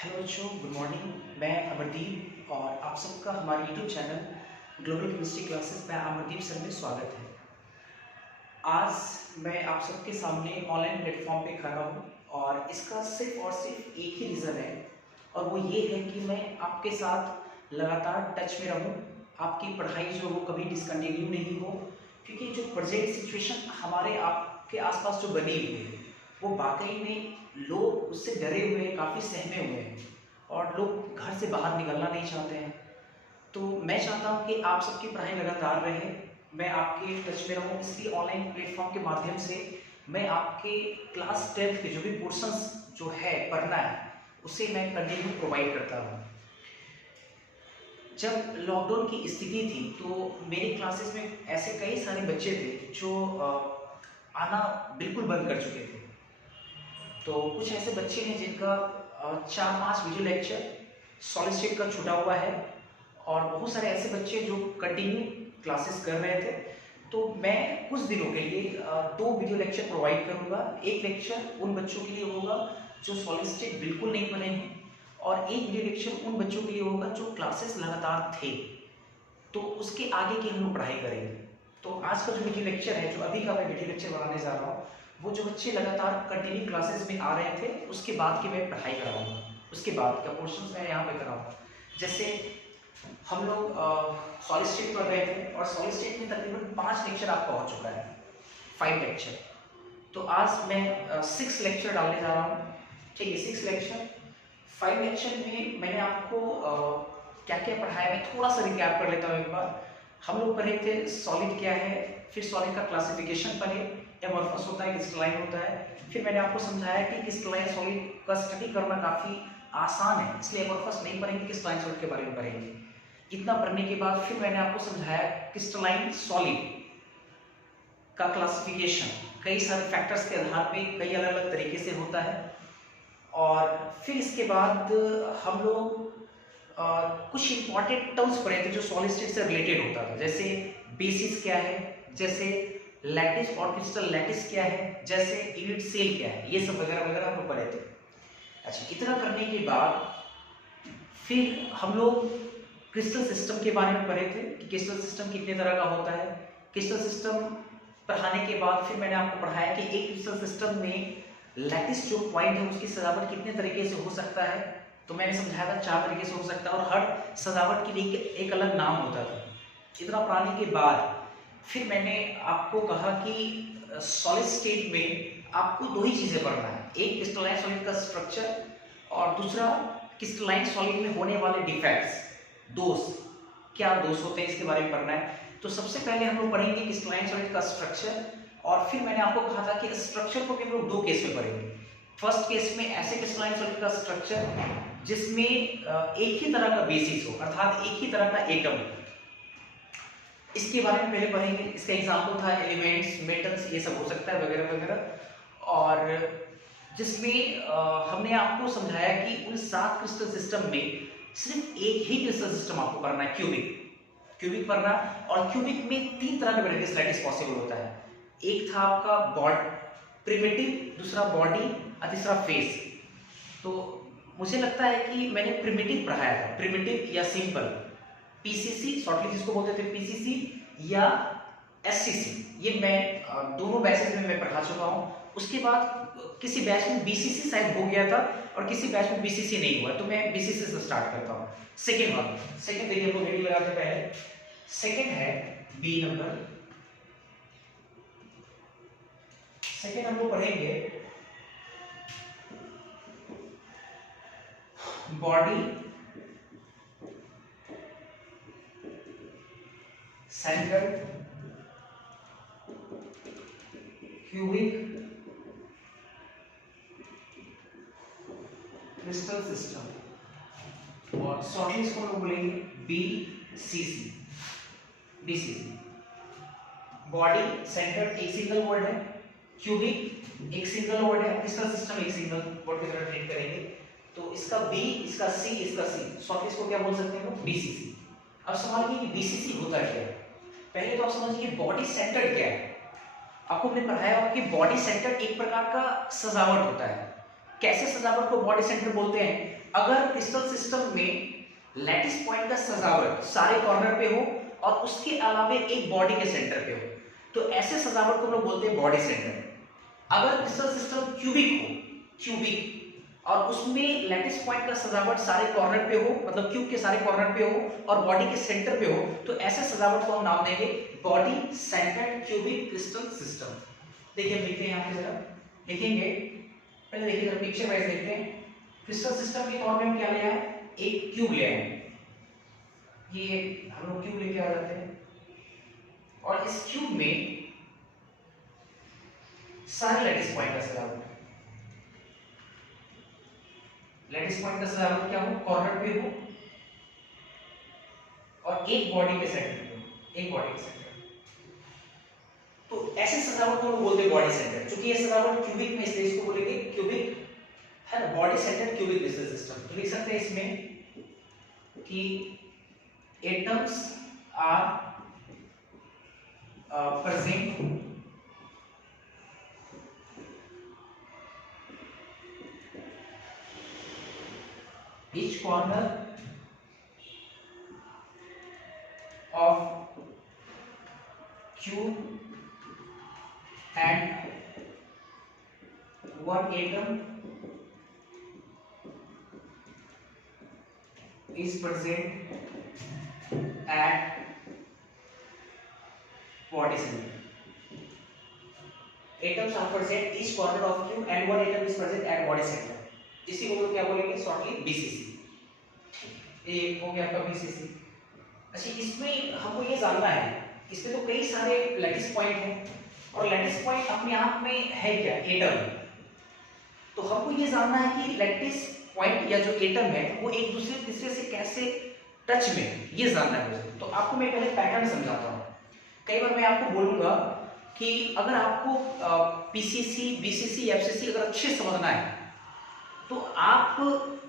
Hello बच्चों, good morning. मैं अमरदीप और आप सबका हमारे YouTube channel global chemistry classes में अमरदीप सर में स्वागत है। आज मैं आप सबके सामने ऑनलाइन प्लेटफॉर्म पे खड़ा हूँ और इसका सिर्फ और सिर्फ एक ही रीज़न है और वो ये है कि मैं आपके साथ लगातार टच में रहूँ, आपकी पढ़ाई जो हो कभी डिसकंटिन्यू नहीं हो, क्योंकि जो प्रेजेंट सिचुएशन हमारे आपके आसपास जो बनी हुई है वो वाकई में लोग उससे डरे हुए हैं, काफ़ी सहमे हुए हैं और लोग घर से बाहर निकलना नहीं चाहते हैं। तो मैं चाहता हूँ कि आप सबकी पढ़ाई लगातार रहे, मैं आपके टच में रहूँ। इसलिए ऑनलाइन प्लेटफॉर्म के माध्यम से मैं आपके क्लास 10th के जो भी पोर्शंस जो है पढ़ना है उसे मैं कंटिन्यू प्रोवाइड करता हूँ। जब लॉकडाउन की स्थिति थी तो मेरी क्लासेस में ऐसे कई सारे बच्चे थे जो आना बिल्कुल बंद कर चुके थे। तो कुछ ऐसे बच्चे हैं जिनका 4-5 वीडियो लेक्चर सॉलिड स्टेट का छूटा हुआ है और बहुत सारे ऐसे बच्चे जो कंटिन्यू क्लासेस कर रहे थे। तो मैं कुछ दिनों के लिए 2 वीडियो लेक्चर प्रोवाइड करूंगा। एक लेक्चर उन बच्चों के लिए होगा जो सॉलिड स्टेट बिल्कुल नहीं बने हैं और एक वीडियो लेक्चर उन बच्चों के लिए होगा जो क्लासेस लगातार थे, तो उसके आगे की हम लोग पढ़ाई करेंगे। तो आज का जो वीडियो लेक्चर है, जो अभी का मैं वीडियो लेक्चर बनाने जा रहा हूँ, वो जो बच्चे लगातार कंटिन्यू क्लासेस में आ रहे थे उसके बाद की मैं पढ़ाई कराऊंगा, उसके बाद का पोर्शन मैं यहाँ पे कराऊंगा। जैसे हम लोग सॉलिड स्टेट पढ़ रहे थे और सॉलिड स्टेट में तकरीबन 5 लेक्चर आपका हो चुका है, 5 लेक्चर। तो आज मैं 6 लेक्चर डालने जा रहा हूँ। ठीक है, 6 लेक्चर। 5 लेक्चर में मैंने आपको क्या क्या पढ़ाया मैं थोड़ा सा रिकैप कर लेता हूँ एक बार। हम लोग पढ़े थे सॉलिड क्या है, फिर सॉलिड का क्लासिफिकेशन पढ़े, एमॉर्फस होता है, क्रिस्टलाइन होता है। फिर मैंने आपको समझाया कि क्रिस्टलाइन सॉलिड का स्टडी करना काफ़ी आसान है, इसलिए एमॉर्फस नहीं पढ़ेंगे, क्रिस्टलाइन सॉलिड के बारे में पढ़ेंगे। इतना पढ़ने के बाद फिर मैंने आपको समझाया क्रिस्टलाइन सॉलिड का क्लासिफिकेशन कई सारे फैक्टर्स के आधार पे कई अलग अलग तरीके से होता है। और फिर इसके बाद हम लोग कुछ इंपॉर्टेंट टर्म्स पढ़े थे जो सॉलिड स्टेट से रिलेटेड होता था, जैसे बेसिस क्या है, जैसे लैटिस और क्रिस्टल लैटिस क्या है, जैसे यूनिट सेल क्या है, ये सब वगैरह वगैरह हम लोग पढ़े थे। अच्छा, इतना करने के बाद फिर हम लोग क्रिस्टल सिस्टम के बारे में पढ़े थे कि क्रिस्टल सिस्टम कितने तरह का होता है। क्रिस्टल सिस्टम पढ़ाने के बाद फिर मैंने आपको पढ़ाया कि एक क्रिस्टल सिस्टम में लैटिस जो पॉइंट है उसकी सजावट कितने तरीके से हो सकता है। तो मैंने समझाया था 4 तरीके से हो सकता है और हर सजावट के लिए एक अलग नाम होता था। इतना पढ़ाने के बाद फिर मैंने आपको कहा कि सॉलिड स्टेट में आपको 2 ही चीज़ें पढ़ना है, एक क्रिस्टलाइन सॉलिड का स्ट्रक्चर और दूसरा क्रिस्टलाइन सॉलिड में होने वाले डिफेक्ट्स, दोष, क्या दोष होते हैं इसके बारे में पढ़ना है। तो सबसे पहले हम लोग पढ़ेंगे क्रिस्टलाइन सॉलिड का स्ट्रक्चर और फिर मैंने आपको कहा था कि स्ट्रक्चर को भी हम लोग 2 केस में पढ़ेंगे। फर्स्ट केस में ऐसे क्रिस्टलाइन सॉलिड का स्ट्रक्चर जिसमें एक ही तरह का बेसिस हो, अर्थात एक ही तरह का एटम हो, इसके बारे में पहले पढ़ेंगे। इसका एग्जांपल था एलिमेंट्स, मेटल्स, ये सब हो सकता है वगैरह वगैरह। और जिसमें हमने आपको समझाया कि उन 7 क्रिस्टल सिस्टम में सिर्फ एक ही क्रिस्टल सिस्टम आपको करना है, क्यूबिक पढ़ना। और क्यूबिक में 3 तरह का वेरिएबल्स लैटिस पॉसिबल होता है। एक था आपका प्रिमिटिव, दूसरा बॉडी और तीसरा फेस। तो मुझे लगता है कि मैंने प्रिमिटिव पढ़ाया था, प्रिमिटिव या सिंपल, पीसीसी शॉर्टली जिसको बोलते थे पीसीसी या एससीसी, ये मैं दोनों बैचेस में मैं पढ़ा चुका हूँ। उसके बाद किसी बैच में बीसीसी शायद हो गया था और किसी बैच में बीसीसी नहीं हुआ, तो मैं बीसीसी से स्टार्ट करता हूँ। सेकेंड वेरिएबल को रेडी लगाते पहले। सेकेंड है बी नंबर। सेकेंड हम लोग पढ़ेंगे body centred cubic crystal system और शॉर्टली इसको हम लोग बोलेंगे बीसीसी। बॉडी सेंटर्ड एक सिंगल वर्ड है, क्यूबिक एक सिंगल वर्ड है, क्रिस्टल सिस्टम एक सिंगल वर्ड की तरह ट्रीट करेंगे। तो इसका बी, इसका सी, इसका सी, शॉर्टली इसको क्या बोल सकते हैं, बीसीसी। अब समझिए कि बीसीसी होता क्या है। पहले तो आप समझिए बॉडी सेंटर्ड क्या है। आपको हमने पढ़ाया होगा कि बॉडी सेंटर्ड एक प्रकार का सजावट होता है। कैसे सजावट को बॉडी सेंटर बोलते हैं? अगर क्रिस्टल सिस्टम में लैटिस पॉइंट का सजावट सारे कॉर्नर पे हो और उसके अलावा एक बॉडी के सेंटर पे हो, तो ऐसे सजावट को हम लोग बोलते हैं बॉडी सेंटर। अगर क्रिस्टल सिस्टम क्यूबिक हो, क्यूबिक, और उसमें लैटिस पॉइंट का सजावट सारे कॉर्नर पे हो, मतलब क्यूब के सारे कॉर्नर पे हो और बॉडी के सेंटर पे हो, तो ऐसे सजावट को हम नाम देंगे body centred cubic crystal system. देखिए लिखते हैं, यहाँ पे जरा लिखेंगे, पहले देखिए जरा पिक्चर वाइज देखते हैं। क्रिस्टल सिस्टम के तौर में हम क्या लिया है? एक क्यूब लिया है, ये हम लोग क्यूब लेके आ जाते हैं और इस क्यूब में सारे लैटिस पॉइंट का सजावट, लैटिस पॉइंट का सजावट क्या हो? कॉर्नर पे हो और एक बॉडी के सेंटर पे हो, एक बॉडी के सेंटर। तो ऐसे सजावट को हम बोलते हैं बॉडी सेंटर। क्योंकि ये सजावट क्यूबिक में, इसलिए इसको बोलेंगे क्यूबिक, है ना, body centre cubic crystal system. तो लिख सकते हैं इसमें कि atoms are present each corner of cube and one atom is present at body center. Atoms are present each corner of cube and one atom is present at body center. इसी को क्या बोलेंगे? Shortly BCC. ये हो गया आपका BCC. अच्छा, इसमें हमको ये जानना है, इसमें तो कई सारे लैटिस पॉइंट हैं और लैटिस पॉइंट अपने आप में है क्या? एटम। तो हमको ये जानना है कि लैटिस पॉइंट या जो एटम है वो एक दूसरे तीसरे से कैसे टच में, ये जानना है मुझे। तो आपको मैं पहले पैटर्न समझाता हूँ। कई बार मैं आपको बोलूंगा कि अगर आपको पीसीसी, बीसीसी, एफसीसी अगर अच्छे समझना है तो आप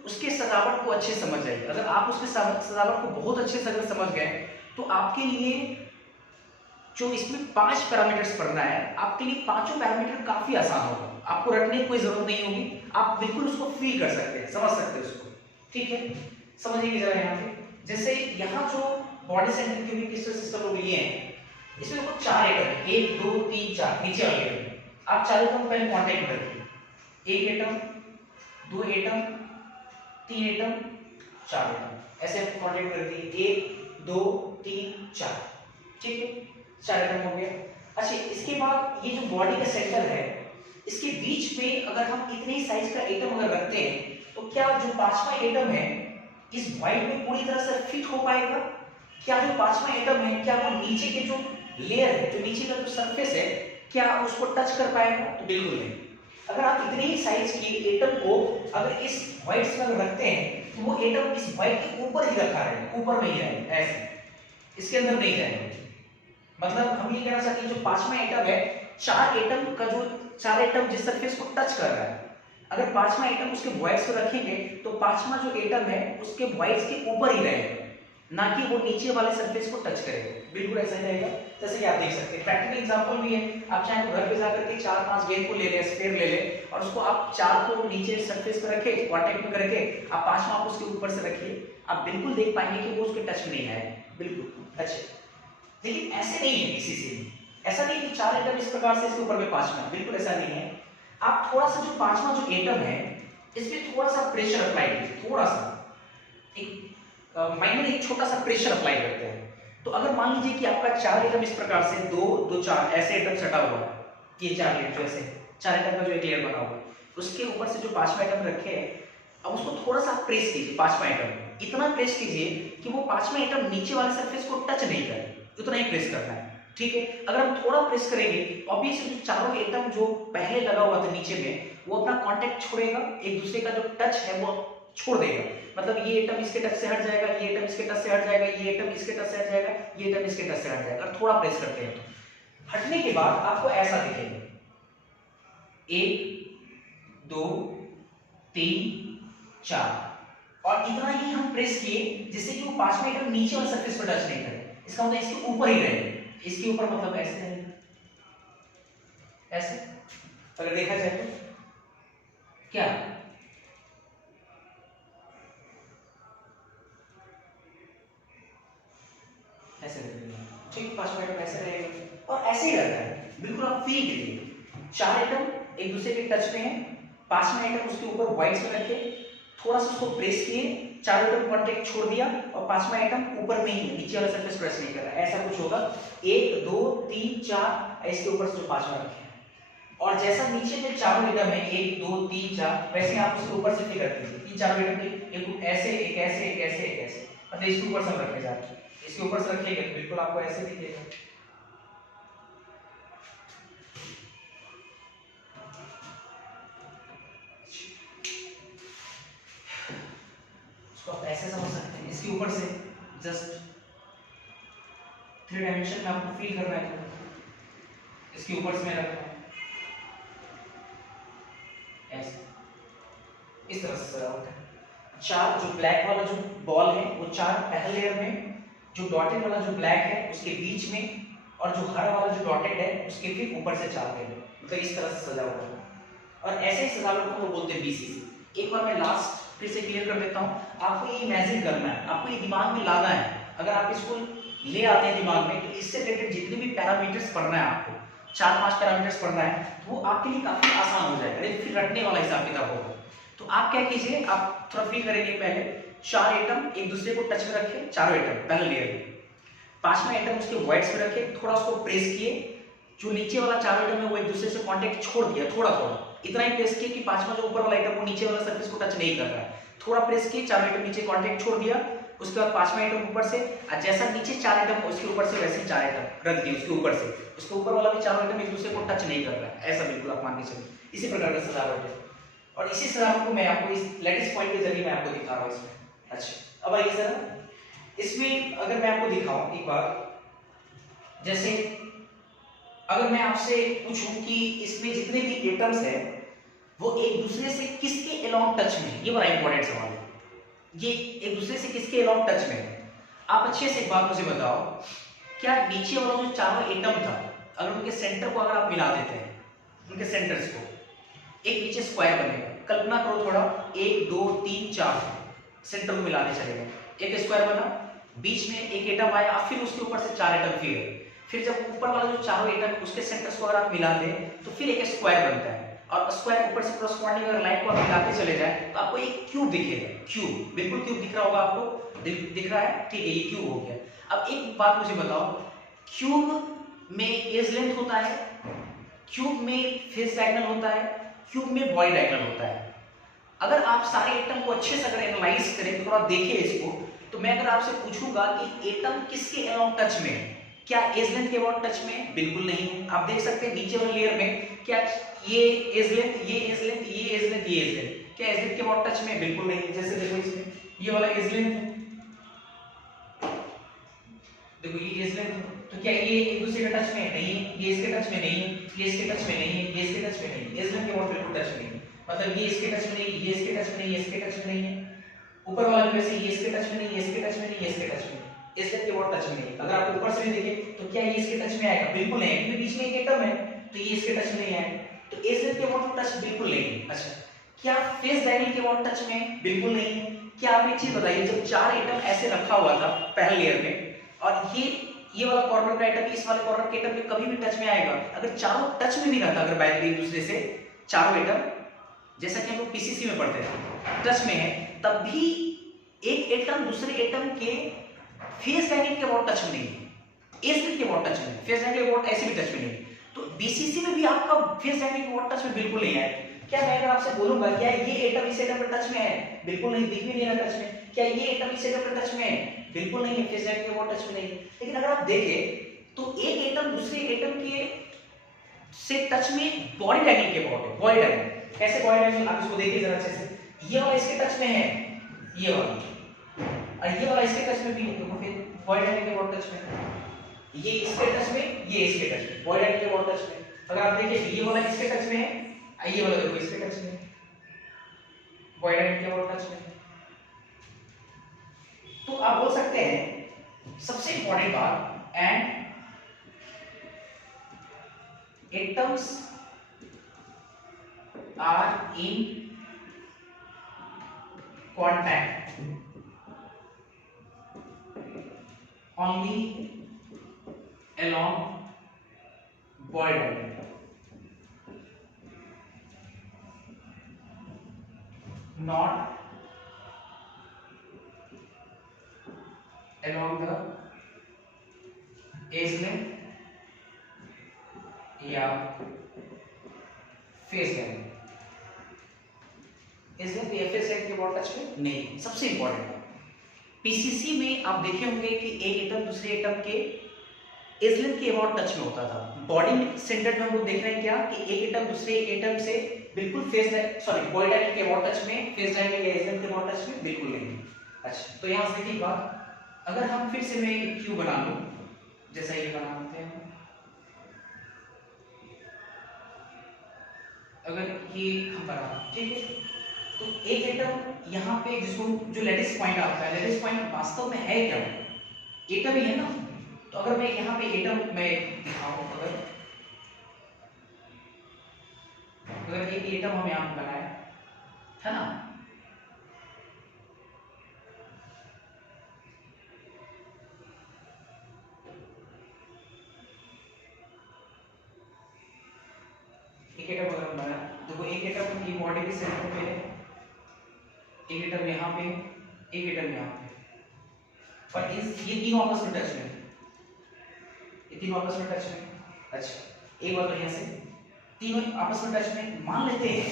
उसके सजावट को अच्छे समझ जाइए। अगर आप उसके सजावट को बहुत अच्छे से अगर समझ गए तो आपके लिए जो इसमें 5 पैरामीटर्स पढ़ना है, आपके लिए पांचों पैरामीटर काफी आसान होगा। आपको रटने की कोई जरूरत नहीं होगी, आप बिल्कुल उसको फील कर सकते हैं, समझ सकते हैं उसको। ठीक है, समझिए जरा यहाँ पे। जैसे यहाँ जो body centre cubic crystal system लोग लिए हैं, इसमें देखो 4 एटम, 1 2 3 4 नीचे वाले एटम। आप 4 एटम पहले कांटेक्ट में रखिए। 1 एटम, 2 एटम, 3 एटम, 4 एटम, ऐसे आप कांटेक्ट कर दिए। 1 2 3 4, ठीक है, 4 एटम हो गया। अच्छा, इसके बाद ये जो बॉडी का सेंटर है, इसके बीच में अगर हम इतने साइज का एटम अगर रखते हैं तो क्या जो 5वां एटम है इस व्हाइट में पूरी तरह से फिट हो पाएगा? क्या जो 5वां एटम है, क्या वो नीचे के जो लेयर है, जो नीचे का जो सरफेस है, क्या उसको टच कर पाएगा? तो बिल्कुल नहीं। अगर आप इतने ही साइज की एटम को अगर इस व्हाइट में रखते हैं तो वो एटम इस व्हाइट के ऊपर ही रखा रहेगा, ऊपर नहीं जाएगा, ऐसे इसके अंदर नहीं जाएगा। मतलब हम ये कहना चाहते हैं जो 5वां एटम है, 4 एटम का जो 4 एटम जिस सरफेस को टच कर रहा है, अगर 5वां एटम उसके वॉइड्स पे रखेंगे तो 5वां जो एटम है उसके वॉइड्स के ऊपर ही रहेगा, ना कि वो नीचे वाले सरफेस को टच करेगा। बिल्कुल ऐसा ही रहेगा। जैसे कि आप देख सकते हैं, प्रैक्टिकल एग्जांपल भी है। आप चाहे तो घर पे जाकर के 4-5 गेंद को ले ले, स्फीयर ले ले और उसको आप 4 को नीचे सरफेस पे रखे, कांटेक्ट में करके आप 5वां को उसके ऊपर से रखिए, आप बिल्कुल देख पाएंगे कि वो उसके टच में नहीं आएगा, बिल्कुल अच्छे। लेकिन ऐसे नहीं है बीसीसी में, ऐसा नहीं कि 4 एटम इस प्रकार से इसके ऊपर में 5वां, बिल्कुल ऐसा नहीं है। आप थोड़ा सा जो 5वां जो एटम है इसमें थोड़ा सा प्रेशर अप्लाई कीजिए, थोड़ा सा एक माइनर एक छोटा सा प्रेशर अप्लाई करते हैं। तो अगर मान लीजिए कि आपका 4 एटम इस प्रकार से 2 2 4 ऐसे एटम सटा हुआ है, ये 4 लेयर जो ऐसे 4 एटम का जो एक लेयर बना हुआ है, उसके ऊपर से जो 5वां एटम रखे हैं, अब उसको थोड़ा सा प्रेस कीजिए। 5वां एटम इतना प्रेस कीजिए कि वो 5वां एटम नीचे वाले सरफेस को टच नहीं करे, उतना ही प्रेस करना है, ठीक है। अगर हम थोड़ा प्रेस करेंगे ऑब्वियसली जो चारों एटम जो पहले लगा हुआ था नीचे में, वो अपना कांटेक्ट छोड़ेगा, एक दूसरे का जो टच है वो छोड़ देगा। मतलब ये एटम इसके टच से हट जाएगा, ये एटम इसके टच से हट जाएगा, ये एटम इसके टच से हट जाएगा, ये एटम इसके टच से हट जाएगा। अगर थोड़ा प्रेस करते हैं तो हटने के बाद आपको ऐसा दिखेगा, 1 2 3 4, और इतना ही हम प्रेस किए जिससे कि वो 5वां एटम नीचे वाले सरफेस पर टच नहीं करे। इसका मतलब इसके ऊपर ही रहेगा, इसके ऊपर मतलब ऐसे रहेगा, ऐसे अगर देखा जाए तो क्या पांचवा एटम ऐसे रहेगा और ऐसे ही रहता है, बिल्कुल आप फील कीजिए। 4 एटम एक दूसरे के टच में है, पांचवा एटम उसके ऊपर व्हाइट्स में रखे, थोड़ा सा उसको प्रेस किए, चारों एटम कांटेक्ट छोड़ दिया और पांचवा एटम ऊपर में ही है, नीचे वाला सरफेस प्रेस नहीं कर रहा है, ऐसा कुछ होगा। 1 2 3 4 इसके ऊपर से जो पांचवा रखे हैं, और जैसा नीचे में चारों एटम है 1 2 3 4, वैसे आप उसके ऊपर से फिगर कीजिए। इन चारों एटम के एक ऐसे एक ऐसे एक ऐसे एक ऐसे, मतलब इसके ऊपर से रखने जा रहे हैं, इसके ऊपर से रखेंगे तो बिल्कुल आपको ऐसे दिखेगा। इसको आप ऐसे समझ सकते हैं, इसके ऊपर से जस्ट 3 डायमेंशन में आपको फील करना है तो इसके ऊपर से मैं रख रहा हूं ऐसे, इस तरह से सजावट है। 4 जो ब्लैक वाला जो बॉल है वो 4 पहले लेयर में, जो डॉटेड वाला जो ब्लैक है उसके बीच में, और जो हरा वाला जो डॉटेड है उसके फिर ऊपर से 4 लेयर, मतलब इस तरह से सजावट है। और ऐसे ही सजावट को बोलते हैं बीसीसी। एक बार मैं लास्ट फिर से क्लियर कर देता हूँ, आपको ये इमेजिन करना है, आपको ये दिमाग में लाना है। अगर आप इसको ले आते हैं दिमाग में तो इससे रिलेटेड जितने भी पैरामीटर्स पढ़ना है आपको, 4-5 पैरामीटर्स पढ़ना है, तो वो आपके लिए काफी आसान हो जाएगा, फिर रटने वाला हिसाब किताब होगा। तो आप क्या कीजिए, आप थोड़ा फील करेंगे, पहले 4 एटम एक दूसरे को टच में रखे, चारों एटम पहले लेयर में, पांचवा एटम उसके व्हाइट्स में रखे, थोड़ा उसको प्रेस किए, जो नीचे वाला चारों एटम है वो एक दूसरे से कांटेक्ट छोड़ दिया, थोड़ा थोड़ा, इतना ही प्रेस किए कि पांचवा जो ऊपर वाला एटम वो नीचे वाला सरफेस को टच नहीं कर रहा है, थोड़ा प्रेस किए, चारों एटम नीचे कांटेक्ट छोड़ दिया, उसके बाद पांचवा एटम ऊपर से, और जैसा नीचे 4 एटम उसके ऊपर से वैसे 4 एटम रख दिए उसके ऊपर से, उसके ऊपर वाला भी चारों एटम एक दूसरे को टच नहीं कर रहा है, ऐसा बिल्कुल आप मान के चलिए। इसी प्रकार का सजावट है, और इसी सजावट को मैं आपको इस लेटेस्ट पॉइंट के जरिए मैं आपको दिखा रहा हूं इसमें। अच्छा अब आइए जरा इसमें अगर मैं आपको दिखाऊं एक बार, जैसे अगर मैं आपसे पूछूं कि इसमें जितने भी एटम्स हैं वो एक दूसरे से किसके अलोंग टच में है, ये बड़ा इंपॉर्टेंट सवाल है, ये एक दूसरे से किसके अलोंग टच में है। आप अच्छे से एक बात मुझे बताओ, क्या नीचे वाला जो चारों एटम था, अगर उनके सेंटर को अगर आप मिला देते हैं, उनके सेंटर्स को, एक नीचे स्क्वायर बनेगा, कल्पना करो थोड़ा, 1 2 3 4 सेंटर को मिलाने चलेगा, एक स्क्वायर बना, बीच में एक एटम आया, फिर उसके ऊपर से 4 एटम फिर जब ऊपर वाला जो चारों एटम उसके सेंटर्स को अगर आप मिला दें तो फिर एक स्क्वायर बनता है, और स्क्वायर ऊपर से करस्पॉन्डिंग अगर लाइन को आप मिलाते चले जाए तो आपको एक क्यूब दिखेगा, क्यूब, बिल्कुल क्यूब दिख रहा होगा आपको, दिख रहा है, ठीक है, ये क्यूब हो गया। अब एक बात मुझे बताओ, क्यूब में एज लेंथ होता है, क्यूब में फेस डायगोनल होता है, क्यूब में बॉडी डायगोनल होता है। अगर आप सारे एटम को अच्छे से अगर एनालाइज करें तो थोड़ा देखिए इसको, तो मैं अगर आपसे पूछूंगा कि एटम किसके अलोंग टच में है, क्या एज लेंथ के अबाउट टच में? बिल्कुल नहीं है। आप देख सकते हैं नीचे वाले लेयर में, क्या ये एज लेंथ, ये एज लेंथ, ये एज लेंथ, ये एज लेंथ, क्या एज लेंथ के अबाउट टच में? बिल्कुल नहीं है। जैसे देखो इसमें ये वाला एज लेंथ है, देखो ये एज लेंथ है, तो क्या ये एक दूसरे के टच में है? नहीं है। ये इसके टच में नहीं है, ये इसके टच में नहीं है, ये इसके टच में नहीं है, एज लेंथ के अबाउट बिल्कुल टच में नहीं है, मतलब ये इसके टच में नहीं, ये इसके टच में नहीं, ये इसके टच में नहीं है, ऊपर वाला भी वैसे, ये इसके टच में नहीं, ये इसके टच में नहीं, ये इसके टच में, एज लेंथ के अबाउट टच में नहीं। अगर आप ऊपर से भी देखें तो क्या ये इसके टच में आएगा? बिल्कुल नहीं, क्योंकि बीच में एक एटम है, तो ये इसके टच में नहीं आएगा, तो एज लेंथ के अबाउट टच बिल्कुल नहीं है। अच्छा, क्या फेस डायगोनल के अबाउट टच में? बिल्कुल नहीं है। क्या आप एक चीज बताइए, जब 4 एटम ऐसे रखा हुआ था पहले लेयर में, और ये वाला कॉर्नर का एटम इस वाले कॉर्नर के एटम के कभी भी टच में आएगा? अगर चारों टच में भी रहता, अगर बाय एक दूसरे से चारों एटम, जैसा कि हम लोग पीसीसी में पढ़ते हैं, टच में है, तब भी एक एटम दूसरे एटम के फेस डायगोनल के अबाउट टच में नहीं है, एज लेंथ के अबाउट टच में, फेस डायगोनल के अबाउट ऐसे भी टच में नहीं। तो बीसीसी में भी आपका फेस डायगोनल के अबाउट टच में बिल्कुल नहीं है। क्या मैं अगर आपसे बोलूंगा क्या ये एटम इस एटम पर टच में है? बिल्कुल नहीं, दिख भी नहीं रहा टच में। क्या ये एटम इस एटम पर टच में है? बिल्कुल नहीं है, फेस डायगोनल के अबाउट टच में नहीं है। लेकिन अगर आप देखें तो एक एटम दूसरे एटम के से टच में बॉडी डायगोनल के अबाउट है, बॉडी डायगोनल। कैसे बॉडी डायगोनल? आप इसको देखिए जरा अच्छे से, ये वाला इसके टच में है, ये वाला, और ये वाला इसके टच में भी है, देखो फिर बॉडी डायगोनल के अबाउट टच में, ये इसके टच में, ये इसके टच में, बॉडी डायगोनल के अबाउट टच में। अगर आप देखिए ये वाला इसके टच में है, ये वाला देखो इसके टच में, बॉडी डायगोनल के अबाउट टच में। तो आप बोल सकते हैं सबसे इंपॉर्टेंट बात, and atoms are in contact only along boy diagonal, not along the edge length या फेस लेंथ। एज लेंथ या फेस लेंथ के अबाउट टच में नहीं। सबसे इंपॉर्टेंट है पीसीसी में आप देखे होंगे कि एक एटम दूसरे एटम के एज लेंथ के अबाउट टच में होता था। बॉडी सेंटर्ड में हम लोग देख रहे हैं क्या कि एक एटम दूसरे एटम से बिल्कुल बॉडी डायनेमिक के अबाउट टच में, फेस डायनेमिक या एज लेंथ के अबाउट टच में बिल्कुल नहीं। अच्छा, तो यहां से देखिए बात, अगर हम फिर से मैं एक क्यू बना लूं जैसा ये बना लेते हैं, अगर ये हम बना, ठीक है, तो एक एटम यहाँ पे जिसको जो लेटिस पॉइंट आता है, लेटिस पॉइंट वास्तव में है क्या? एटम ही है ना। तो अगर मैं यहाँ पे एटम में दिखाऊं, अगर एक एटम हम यहाँ पे बनाए, है ना, एक एटम अगर हम बनाए, देखो एक एटम की बॉडी के सेंटर पे है, एक एटम यहाँ पे, एक एटम यहाँ पे, और ये तीनों आपस में टच में, ये तीनों आपस में टच में। अच्छा, एक बार तो यहाँ से तीनों आपस में टच में, मान लेते हैं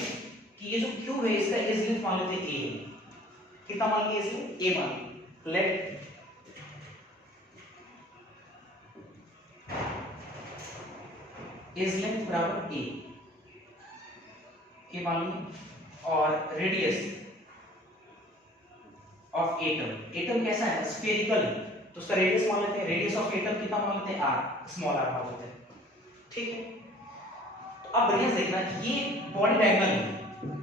कि ये जो क्यूब है इसका एज लेंथ मान लेते हैं ए। कितना मान लिया इसमें? ए मान। लेट एज लेंथ बराबर ए मान ली, और रेडियस ऑफ एटम, एटम कैसा है? स्फेरिकल, तो उसका रेडियस मान लेते हैं, रेडियस ऑफ एटम कितना मान लेते हैं? आर, स्मॉल आर मान लेते हैं, ठीक है। तो अब बढ़िया से देखना, ये बॉडी डायगोनल है,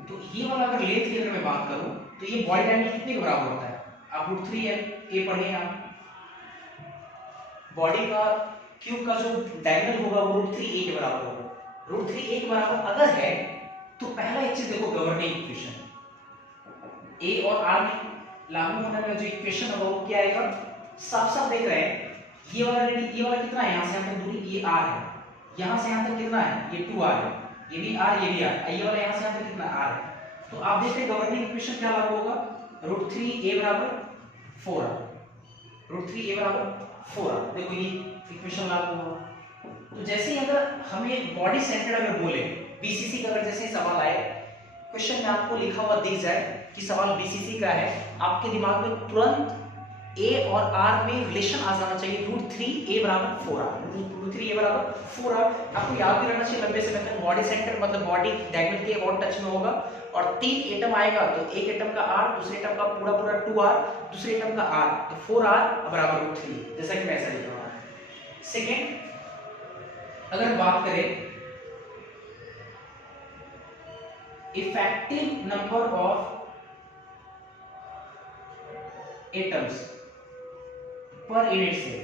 तो ये वाला अगर लेंथ की अगर मैं बात करूं तो ये बॉडी डायगोनल कितने के बराबर होता है? आप √3 है, ए पढ़े आप, बॉडी का क्यूब का जो डायगोनल होगा वो √3 ए के बराबर होगा। √3 ए के बराबर अगर है तो पहला एक चीज देखो, गवर्निंग इक्वेशन ए और आर में लागू होने वाला जो इक्वेशन होगा वो क्या आएगा? साफ साफ देख रहे हैं, ये वाला कितना है? यहाँ से यहाँ तक दूरी ये r है, यहाँ से यहाँ तक कितना है? ये 2r है, ये भी r, ये भी r, ये वाला यहाँ से यहाँ तक कितना r है। तो आप देख रहे हैं गवर्निंग इक्वेशन क्या लागू होगा? √3a बराबर 4r, √3a बराबर 4r। देखो ये इक्वेशन लागू होगा। तो जैसे ही अगर हमें एक बॉडी सेंटर्ड अगर बोले, बीसीसी का अगर जैसे सवाल आए, क्वेश्चन में आपको लिखा हुआ दिख जाए कि सवाल बीसीसी का है, आपके दिमाग में तुरंत ए और आर में रिलेशन आ जाना चाहिए, √3a बराबर 4r, √3a बराबर 4r। आपको याद भी रहना चाहिए लंबे समय तक, बॉडी सेंटर मतलब बॉडी डायगोनल के अबाउट टच में होगा, और 3 एटम आएगा तो एक एटम का r, दूसरे एटम का पूरा 2r, दूसरे एटम का r, तो 4r बराबर √3, जैसा कि मैं ऐसा लिख रहा हूं। सेकेंड, अगर बात करें effective number of atoms per unit cell,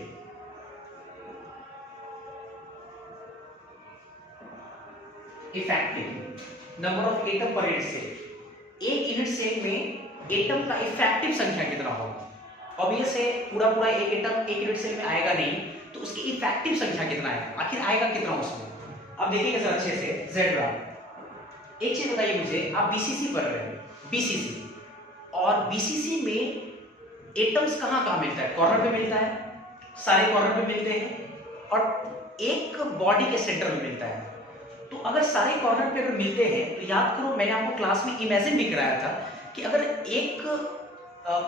effective number of atom per unit cell, एक यूनिट सेल में एटम का इफेक्टिव संख्या कितना होगा? ऑब्वियस है, पूरा एक एटम एक यूनिट सेल में आएगा नहीं, तो उसकी इफेक्टिव संख्या कितना है, आखिर आएगा कितना उसमें? अब देखिएगा सर अच्छे से, Z बार। एक चीज बताइए मुझे, आप बीसीसी पढ़ रहे हैं, बीसीसी, और बीसीसी में एटम्स कहाँ मिलता है? कॉर्नर पे मिलता है, सारे कॉर्नर पे मिलते हैं, और एक बॉडी के सेंटर में मिलता है। तो अगर सारे कॉर्नर पे अगर मिलते हैं तो याद करो, मैंने आपको क्लास में इमेजिन भी कराया था कि अगर एक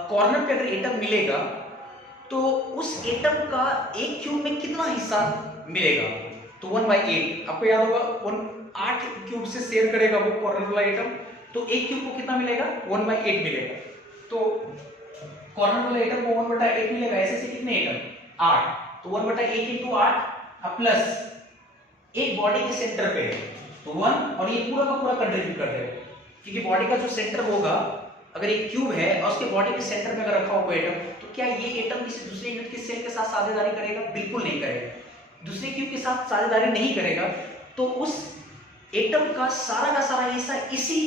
कॉर्नर पे अगर एटम मिलेगा तो उस एटम का एक क्यूब में कितना हिस्सा मिलेगा? तो 1/8, आपको याद होगा 8 क्यूब से शेयर करेगा वो कॉर्नर वाला एटम, तो एक क्यूब को कितना मिलेगा? 1/8 मिलेगा। तो कॉर्नर वाला एटम को 1/8 मिलेगा, ऐसे से कितने एटम? 8, तो 1/8 × 8 प्लस एक बॉडी के सेंटर पे तो 1, और ये पूरा का पूरा कंट्रीब्यूट कर देगा, क्योंकि बॉडी का जो सेंटर होगा, अगर एक क्यूब है और उसके बॉडी के सेंटर में अगर रखा हुआ एटम, तो क्या ये एटम किसी दूसरे यूनिट के सेल के साथ साझेदारी करेगा? बिल्कुल नहीं करेगा। दूसरे क्यूब के साथ साझेदारी नहीं करेगा तो उस एटम का सारा हिस्सा इसी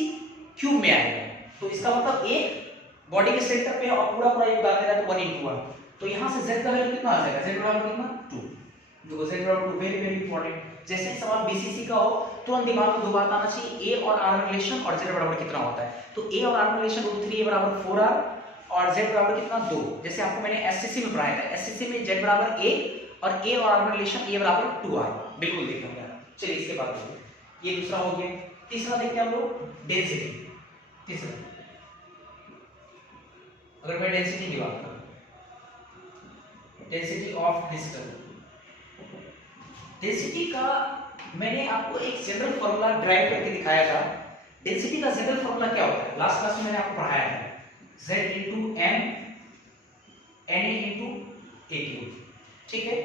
क्यूब में आएगा। तो इसका मतलब एक बॉडी के सेंटर पे और पूरा योगदान दे रहा है, तो 1 × 1। तो यहाँ से Z का वैल्यू कितना आ जाएगा? Z बराबर कितना? 2। देखो z बराबर 2 वेरी वेरी इंपॉर्टेंट। जैसे ही सवाल बीसीसी का हो तुरंत दिमाग में दो बात आना चाहिए, a और r रिलेशन और z बराबर कितना होता है। तो a और r रिलेशन √3 a बराबर 4r और z बराबर कितना 2। जैसे आपको मैंने एससीसी में पढ़ाया था, एससीसी में z बराबर a और a और r रिलेशन a बराबर 2r, बिल्कुल देखा गया। चलिए इसके बाद ये दूसरा हो गया। तीसरा देखते हैं हम लोग डेंसिटी। तीसरा अगर मैं डेंसिटी की बात करूं, डेंसिटी ऑफ क्रिस्टल, डेंसिटी का मैंने आपको एक जनरल फॉर्मूला ड्राइव करके दिखाया था। डेंसिटी का जनरल फॉर्मूला क्या होता है, लास्ट क्लास में मैंने आपको पढ़ाया था, z into m na into aq, ठीक है।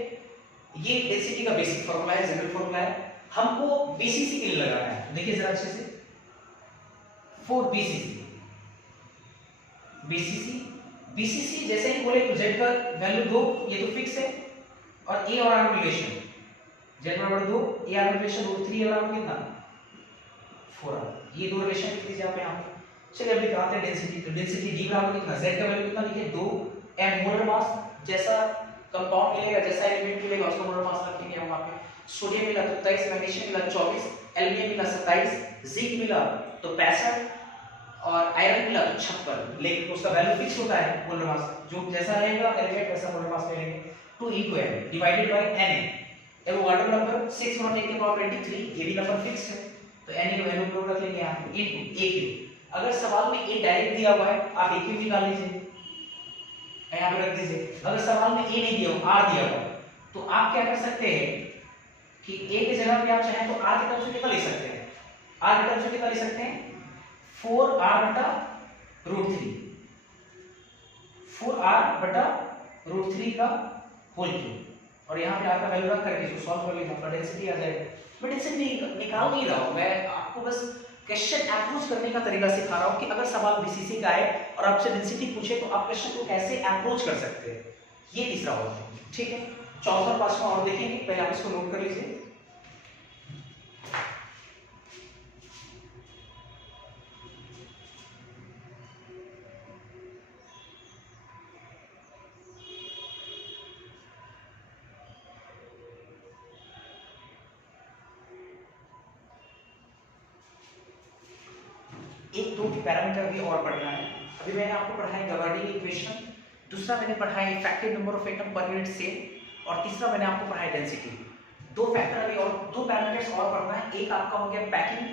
ये डेंसिटी का बेसिक फॉर्मूला है, जनरल फॉर्मूला है। हमको बीसीसी के लिए लगाना है, देखिए जरा अच्छे से। फॉर बीसीसी, बीसीसी बीसीसी जैसे ही बोले तो z का वैल्यू 2, ये तो फिक्स है, और a और r रिलेशन z बराबर 2, a r रिलेशन √3 a बराबर कितना 4r, ये दो रिलेशन लिख दीजिए आप यहां पे। चलिए अभी दिखाते हैं डेंसिटी। तो डेंसिटी d बराबर कितना, z का वैल्यू कितना लिखे 2 m मोलर मास, जैसा कंपाउंड मिलेगा जैसा एलिमेंट मिलेगा उसका मोलर मास रखेंगे हम वहां पे। सोडियम मिला तो 23, मैग्नीशियम मिला 24, एल्यूमिनियम मिला 27, जिंक मिला तो 65 और आयरन मिला तो 56, लेकिन उसका वैल्यू फिक्स होता है मोलर मास, जो जैसा रहेगा एलिमेंट वैसा मोलर मास ले लेंगे। 2 into m divided by na। अब वाटर नंबर 6 × 10 की पावर 23, ये भी नंबर फिक्स है, तो na की वैल्यू को रख लेंगे यहां पे इनटू aq। अगर सवाल में a डायरेक्ट दिया हुआ है आप aq निकाल लीजिए, यहां पे रख दीजिए। अगर सवाल में a नहीं दिया हुआ, r दिया हुआ है, तो आप क्या कर सकते हैं कि a की जगह पे आप चाहें तो r की टर्म से कितना लिख सकते हैं, r की टर्म से कितना लिख सकते हैं 4r बटा √3, 4r बटा √3 का होल क्यूब, और यहाँ पे r का वैल्यू रख करके इसको सॉल्व कर लीजिए, डेंसिटी आ जाएगा। मैं डेंसिटी निकाल नहीं रहा हूँ, मैं आपको बस क्वेश्चन अप्रोच करने का तरीका सिखा रहा हूँ कि अगर सवाल बीसीसी का है और आपसे डेंसिटी पूछे तो आप क्वेश्चन को कैसे अप्रोच कर सकते हैं। ये तीसरा होता है, ठीक है। चौथा पांचवा और देखेंगे, पहले आप इसको नोट कर लीजिए। एक दो पैरामीटर भी और पढ़ना है। अभी मैंने आपको पढ़ाया गवर्निंग इक्वेशन, दूसरा मैंने पढ़ाया effective number of atom per unit cell, और तीसरा मैंने आपको पढ़ाया डेंसिटी। दो फैक्टर अभी और, दो पैरामीटर्स और पढ़ना है। एक आपका हो गया packing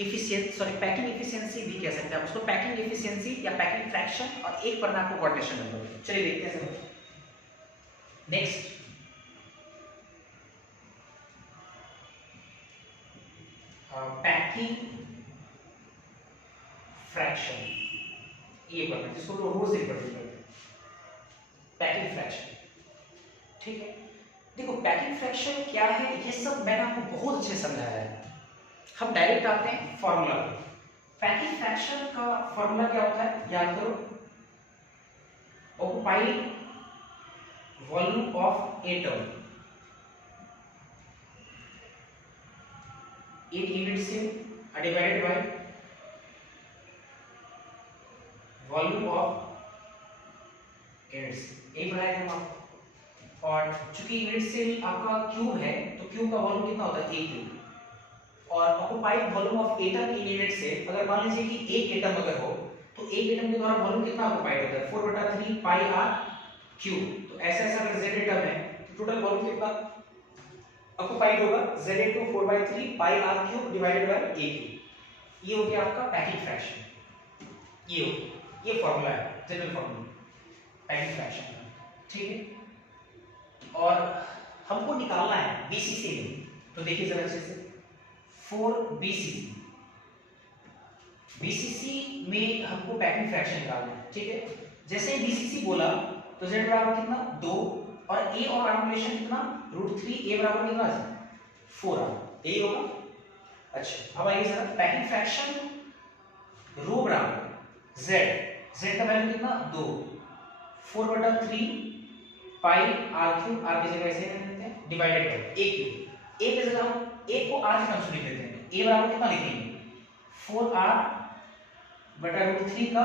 efficiency, sorry packing efficiency भी कह सकते हैं आप उसको, पैकिंग एफिशिएंसी या पैकिंग फ्रैक्शन, और एक पढ़ना आपको कोऑर्डिनेशन नंबर। चलिए देखते हैं सर। नेक्स्ट पैकिंग फ्रैक्शन, ये पढ़ना है जिसको रोज से पढ़ते हैं, पैकिंग फ्रैक्शन, ठीक है। देखो पैकिंग फ्रैक्शन क्या है, ये सब मैंने आपको बहुत अच्छे समझाया है। हम डायरेक्ट आते हैं फॉर्मूला पे। पैकिंग फ्रैक्शन का फॉर्मूला क्या होता है, याद करो, ऑक्यूपाइड वॉल्यूम ऑफ एटम, एक यूनिट से divided by volume of units, यही पढ़ाया था आपको। और चूंकि यूनिट सेल आपका क्यूब है तो क्यूब का वॉल्यूम कितना होता है, ए क्यूब, और occupied volume of atom in unit cell, अगर मान लीजिए कि एक एटम अगर हो तो एक एटम के द्वारा वॉल्यूम कितना ऑक्यूपाइड होता है 4/3 पाई आर क्यूब। तो ऐसा ऐसा अगर z एटम है तो टोटल वॉल्यूम कितना ऑक्यूपाइड होगा, z into 4/3 pi r cube divided by a cube. ये हो गया आपका पैकिंग फ्रैक्शन, ये फॉर्मूला है, जनरल फॉर्मूला पैकिंग फ्रैक्शन, ठीक है। और हमको निकालना है बीसीसी में, तो देखिए जरा अच्छे से। फॉर बीसीसी, बीसीसी में हमको पैकिंग फ्रैक्शन निकालना है, ठीक है। जैसे ही बीसीसी बोला तो z बराबर कितना 2, और a और r रिलेशन कितना √3, a बराबर कितना 4r, यही होगा। अच्छा अब आइए जरा पैकिंग फ्रैक्शन रो बराबर z का वैल्यू कितना 2, 4/3 पाई r क्यूब, r की जगह ऐसे रख देते हैं, divided by a cube. a की जगह हम a को r के टर्म्स में लिख देते हैं, a बराबर कितना लिखेंगे 4r/√3 का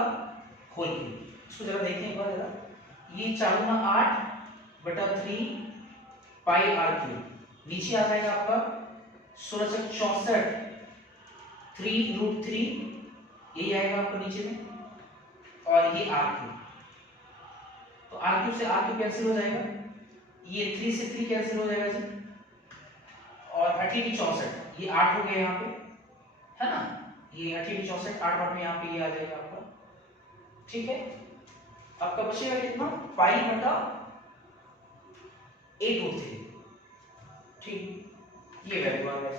होल क्यूब। इसको जरा देखिए एक बार जरा, ये 4×8/3 पाई आर क्यूब, नीचे आ जाएगा आपका 1664 3√3, यही आएगा आपको नीचे में, और ये आर क्यूब, तो आर क्यूब से आर क्यूब कैंसिल हो जाएगा, ये 3 से 3 कैंसिल हो जाएगा जी, और 18 64 ये 8 हो गया यहाँ पे, है ना, ये 18 64 8 में यहाँ पे ये आ जाएगा आपका, ठीक है। आपका बचेगा कितना, पाई बटा 8/3, ठीक, ये वैल्यू आ गया,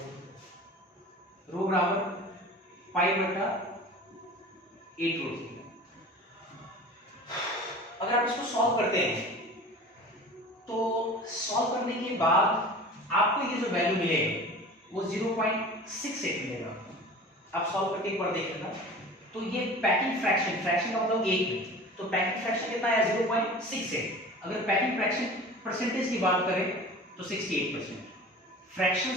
रो बराबर पाई बटा 8/3। अगर आप इसको सॉल्व करते हैं तो सॉल्व करने के बाद आपको ये जो वैल्यू मिलेगा वो 0.68 मिलेगा। आप सॉल्व करके एक बार देख लेना। तो ये पैकिंग फ्रैक्शन, फ्रैक्शन का मतलब 1 है, तो पैकिंग फ्रैक्शन कितना है 0.68। अगर पैकिंग फ्रैक्शन परसेंटेज की बात करें तो 68%, फ्रैक्शन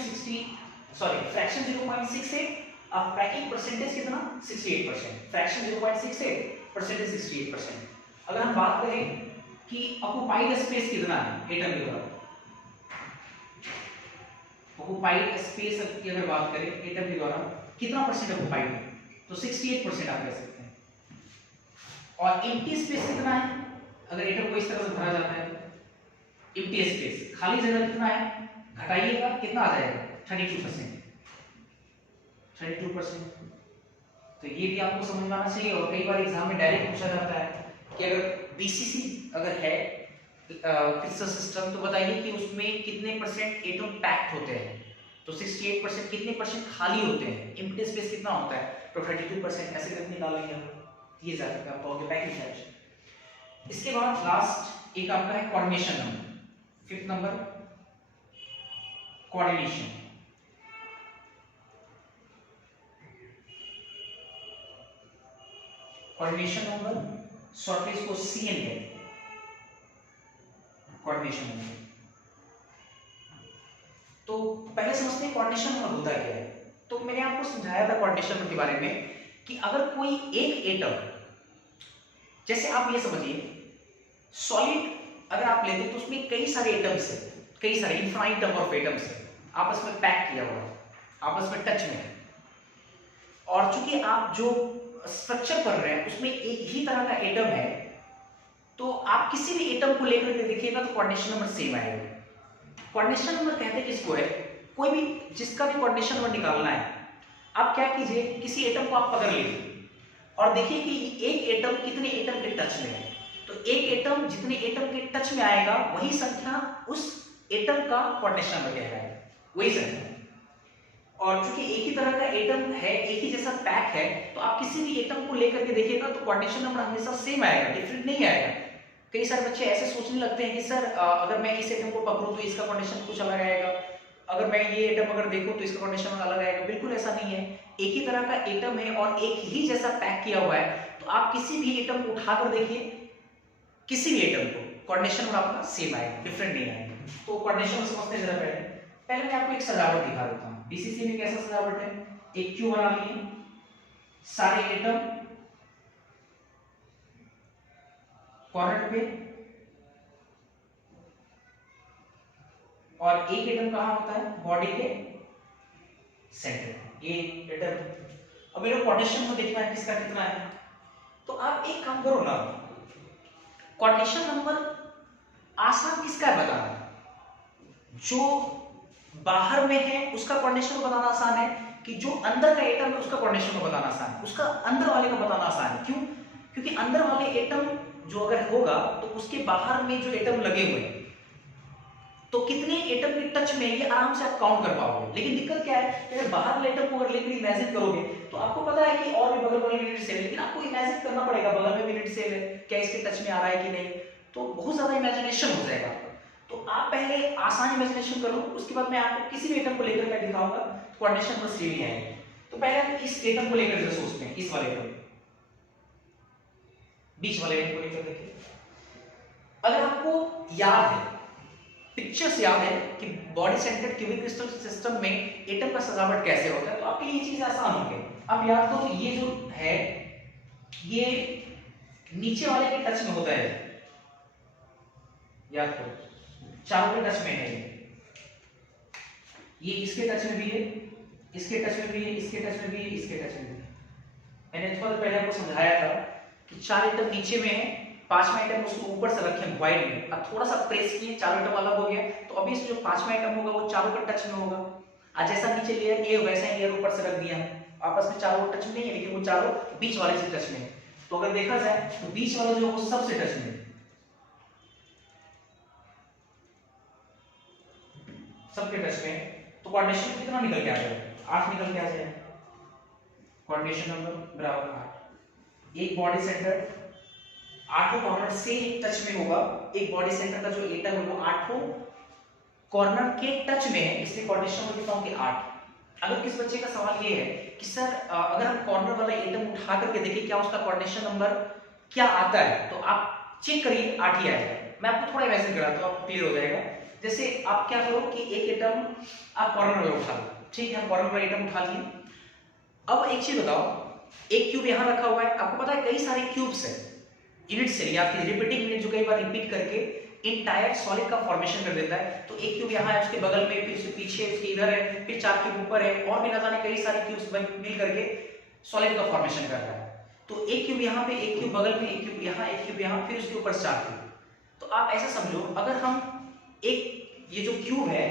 0.68 और पैकिंग परसेंटेज कितना 68%, फ्रैक्शन 0.68 परसेंटेज 68%। अगर हम बात करें कि ऑक्युपाइड स्पेस कितना है एटम के द्वारा, ऑक्युपाइड स्पेस की अगर बात करें एटम के द्वारा कितना परसेंट ऑक्युपाइड है, तो 68% आप कह सकते हैं। और एम्प्टी स्पेस कितना है, अगर एटम को इस तरह से भरा जाता है, एम्प्टी स्पेस खाली जगह कितना है, घटाइएगा कितना आ जाएगा 32%। तो ये भी आपको समझ में आना चाहिए। और कई बार एग्जाम में डायरेक्ट पूछा जाता है कि अगर बीसीसी अगर है क्रिस्टल सिस्टम, तो बताइए कि उसमें कितने परसेंट एटम पैक्ड होते हैं, तो 68%, कितने परसेंट खाली होते हैं, एम्प्टी स्पेस कितना होता है, तो 32%, ऐसे करके निकालेंगे हम, ये ज्यादा आप कहोगे पैकिंग फ्रैक्शन। इसके बाद लास्ट एक आपका है coordination number, 5th number coordination. Coordination number shortly इसको सीएन कहते हैं, कोऑर्डिनेशन नंबर। तो पहले समझते हैं कोऑर्डिनेशन नंबर होता क्या है। तो मैंने आपको समझाया था कोऑर्डिनेशन नंबर के बारे में कि अगर कोई एक एटम, जैसे आप ये समझिए सॉलिड अगर आप लेते तो उसमें कई सारे एटम्स है, कई सारे इनफाइनाइट नंबर ऑफ एटम्स है, आपस में पैक किया हुआ है, आपस में टच में है। और चूंकि आप जो स्ट्रक्चर कर रहे हैं उसमें एक ही तरह का एटम है, तो आप किसी भी एटम को लेकर के देखिएगा तो कोऑर्डिनेशन नंबर सेम आएगा। कोऑर्डिनेशन नंबर कहते हैं किसको है, कोई भी जिसका भी कोऑर्डिनेशन नंबर निकालना है, आप क्या कीजिए, किसी एटम को आप पकड़ लीजिए और देखिए कि एक एटम कितने एटम के टच में है, तो एक एटम जितने एटम के टच में आएगा वही संख्या उस एटम का कोऑर्डिनेशन नंबर कहलाएगा, वही संख्या। और चूंकि एक ही तरह का एटम है, एक ही जैसा पैक है, तो आप किसी भी एटम को लेकर के देखिएगा तो कोऑर्डिनेशन नंबर हमेशा सेम आएगा, डिफरेंट नहीं आएगा। कई सारे बच्चे ऐसे सोचने लगते हैं कि सर अगर मैं इस एटम को पकड़ूं तो इसका कोऑर्डिनेशन कुछ अलग आएगा, अगर मैं ये एटम अगर देखूं तो इसका कोऑर्डिनेशन अलग आएगा। बिल्कुल ऐसा नहीं है, एक ही तरह का एटम है और एक ही जैसा पैक किया हुआ है, तो आप किसी भी एटम को उठाकर देखिए, किसी भी एटम को कोऑर्डिनेशन नंबर आपका सेम आएगा, डिफरेंट नहीं आएगा। तो कोऑर्डिनेशन समझते हैं जरा पहले मैं आपको एक सजावट दिखा देता हूं। बीसीसी में कैसा सजावट है, एक क्यू बना लिए, सारे एटम कॉर्नर पे, और एक एटम कहां होता है, बॉडी के सेंटर। ये एटम, अब मेरे कोऑर्डिनेशन को देखना है किसका कितना है, तो आप एक काम करो ना, कोऑर्डिनेशन नंबर आसान किसका है बताना, जो बाहर में है उसका कोऑर्डिनेशन बताना आसान है, कि जो अंदर का एटम है उसका कोऑर्डिनेशन बताना आसान है, उसका अंदर वाले का बताना आसान है। क्यों? क्योंकि अंदर वाले एटम जो अगर होगा तो उसके बाहर में जो एटम लगे हुए हैं, तो कितने एटम के टच में ये आराम से आप काउंट कर पाओगे। लेकिन दिक्कत क्या है, अगर बाहर वाले एटम को अगर लेकर इमेजिन करोगे तो आपको पता है कि और भी बगल वाले यूनिट सेल है, लेकिन आपको इमेजिन करना पड़ेगा बगल में यूनिट सेल है, क्या इसके टच में आ रहा है कि नहीं, तो बहुत ज्यादा इमेजिनेशन हो जाएगा। तो आप पहले आसान इमेजिनेशन करो, उसके बाद मैं आपको किसी भी एटम को लेकर मैं दिखाऊंगा, कोऑर्डिनेशन बस सेम ही आएगा। तो पहले हम इस एटम को लेकर जरा सोचते हैं, इस वाले एटम, बीच वाले एटम को लेकर देखिए। अगर आपको याद है, पिक्चर से याद है कि body centred cubic crystal system में एटम का सजावट कैसे होता है, तो आपके लिए ये चीज आसान होगी। आप याद करो, ये जो है ये नीचे वाले के टच में होता है, याद करो, चारों के टच में है, ये इसके टच में भी है, इसके टच में भी है, इसके टच में भी है, इसके टच में भी है। मैंने थोड़ा पहले आपको समझाया था कि 4 एटम नीचे में है, 5वां एटम उसको ऊपर से रखे वॉइड में, अब थोड़ा सा प्रेस किए 4 एटम अलग हो गया, तो अभी इसमें जो 5वां एटम होगा वो चारों के टच में होगा। आज जैसा नीचे लेयर ए वैसा ही लेयर ऊपर से रख दिया, आपस में चारों टच में नहीं है, लेकिन वो चारों बीच वाले से टच में है। तो अगर देखा जाए तो बीच वाला जो है वो सबसे टच में है, सबके टच में, तो कोऑर्डिनेशन कितना निकल के आ जाएगा? 8 निकल के आ जाएगा। कोऑर्डिनेशन नंबर बराबर 8। एक बॉडी सेंटर 8 कॉर्नर से टच में होगा, एक बॉडी सेंटर का जो एटम है वो 8 कॉर्नर के टच में है, इसलिए कोऑर्डिनेशन नंबर कितना होगा? 8। अगर किस बच्चे का सवाल ये है कि सर अगर हम कॉर्नर वाला एटम उठा करके देखें क्या उसका कोऑर्डिनेशन नंबर क्या आता है, तो आप चेक करिए 8 ही आएगा। मैं आपको थोड़ा इमेजिन कराता हूं, आपको क्लियर हो जाएगा। जैसे आप क्या करो कि एक एटम आप कॉर्नर वाला उठा लो, ठीक है, हम कॉर्नर वाला एटम उठा लिए। अब एक चीज बताओ, एक क्यूब यहां रखा हुआ है, आपको पता है कई सारे क्यूब्स है, यूनिट से या फिर रिपीटिंग यूनिट जो कई बार रिपीट करके इंटायर सॉलिड का फॉर्मेशन कर देता है। तो एक क्यूब यहाँ है, उसके बगल में, फिर उसके पीछे, उसके इधर है, फिर 4 क्यूब ऊपर है, और भी ना जाने कई सारे क्यूब्स मिल करके सॉलिड का फॉर्मेशन कर रहा है। तो एक क्यूब यहाँ पे, एक क्यूब बगल में, एक क्यूब यहाँ, एक क्यूब यहाँ, फिर उसके ऊपर 4 क्यूब। तो आप ऐसा समझो, अगर हम एक ये जो क्यूब है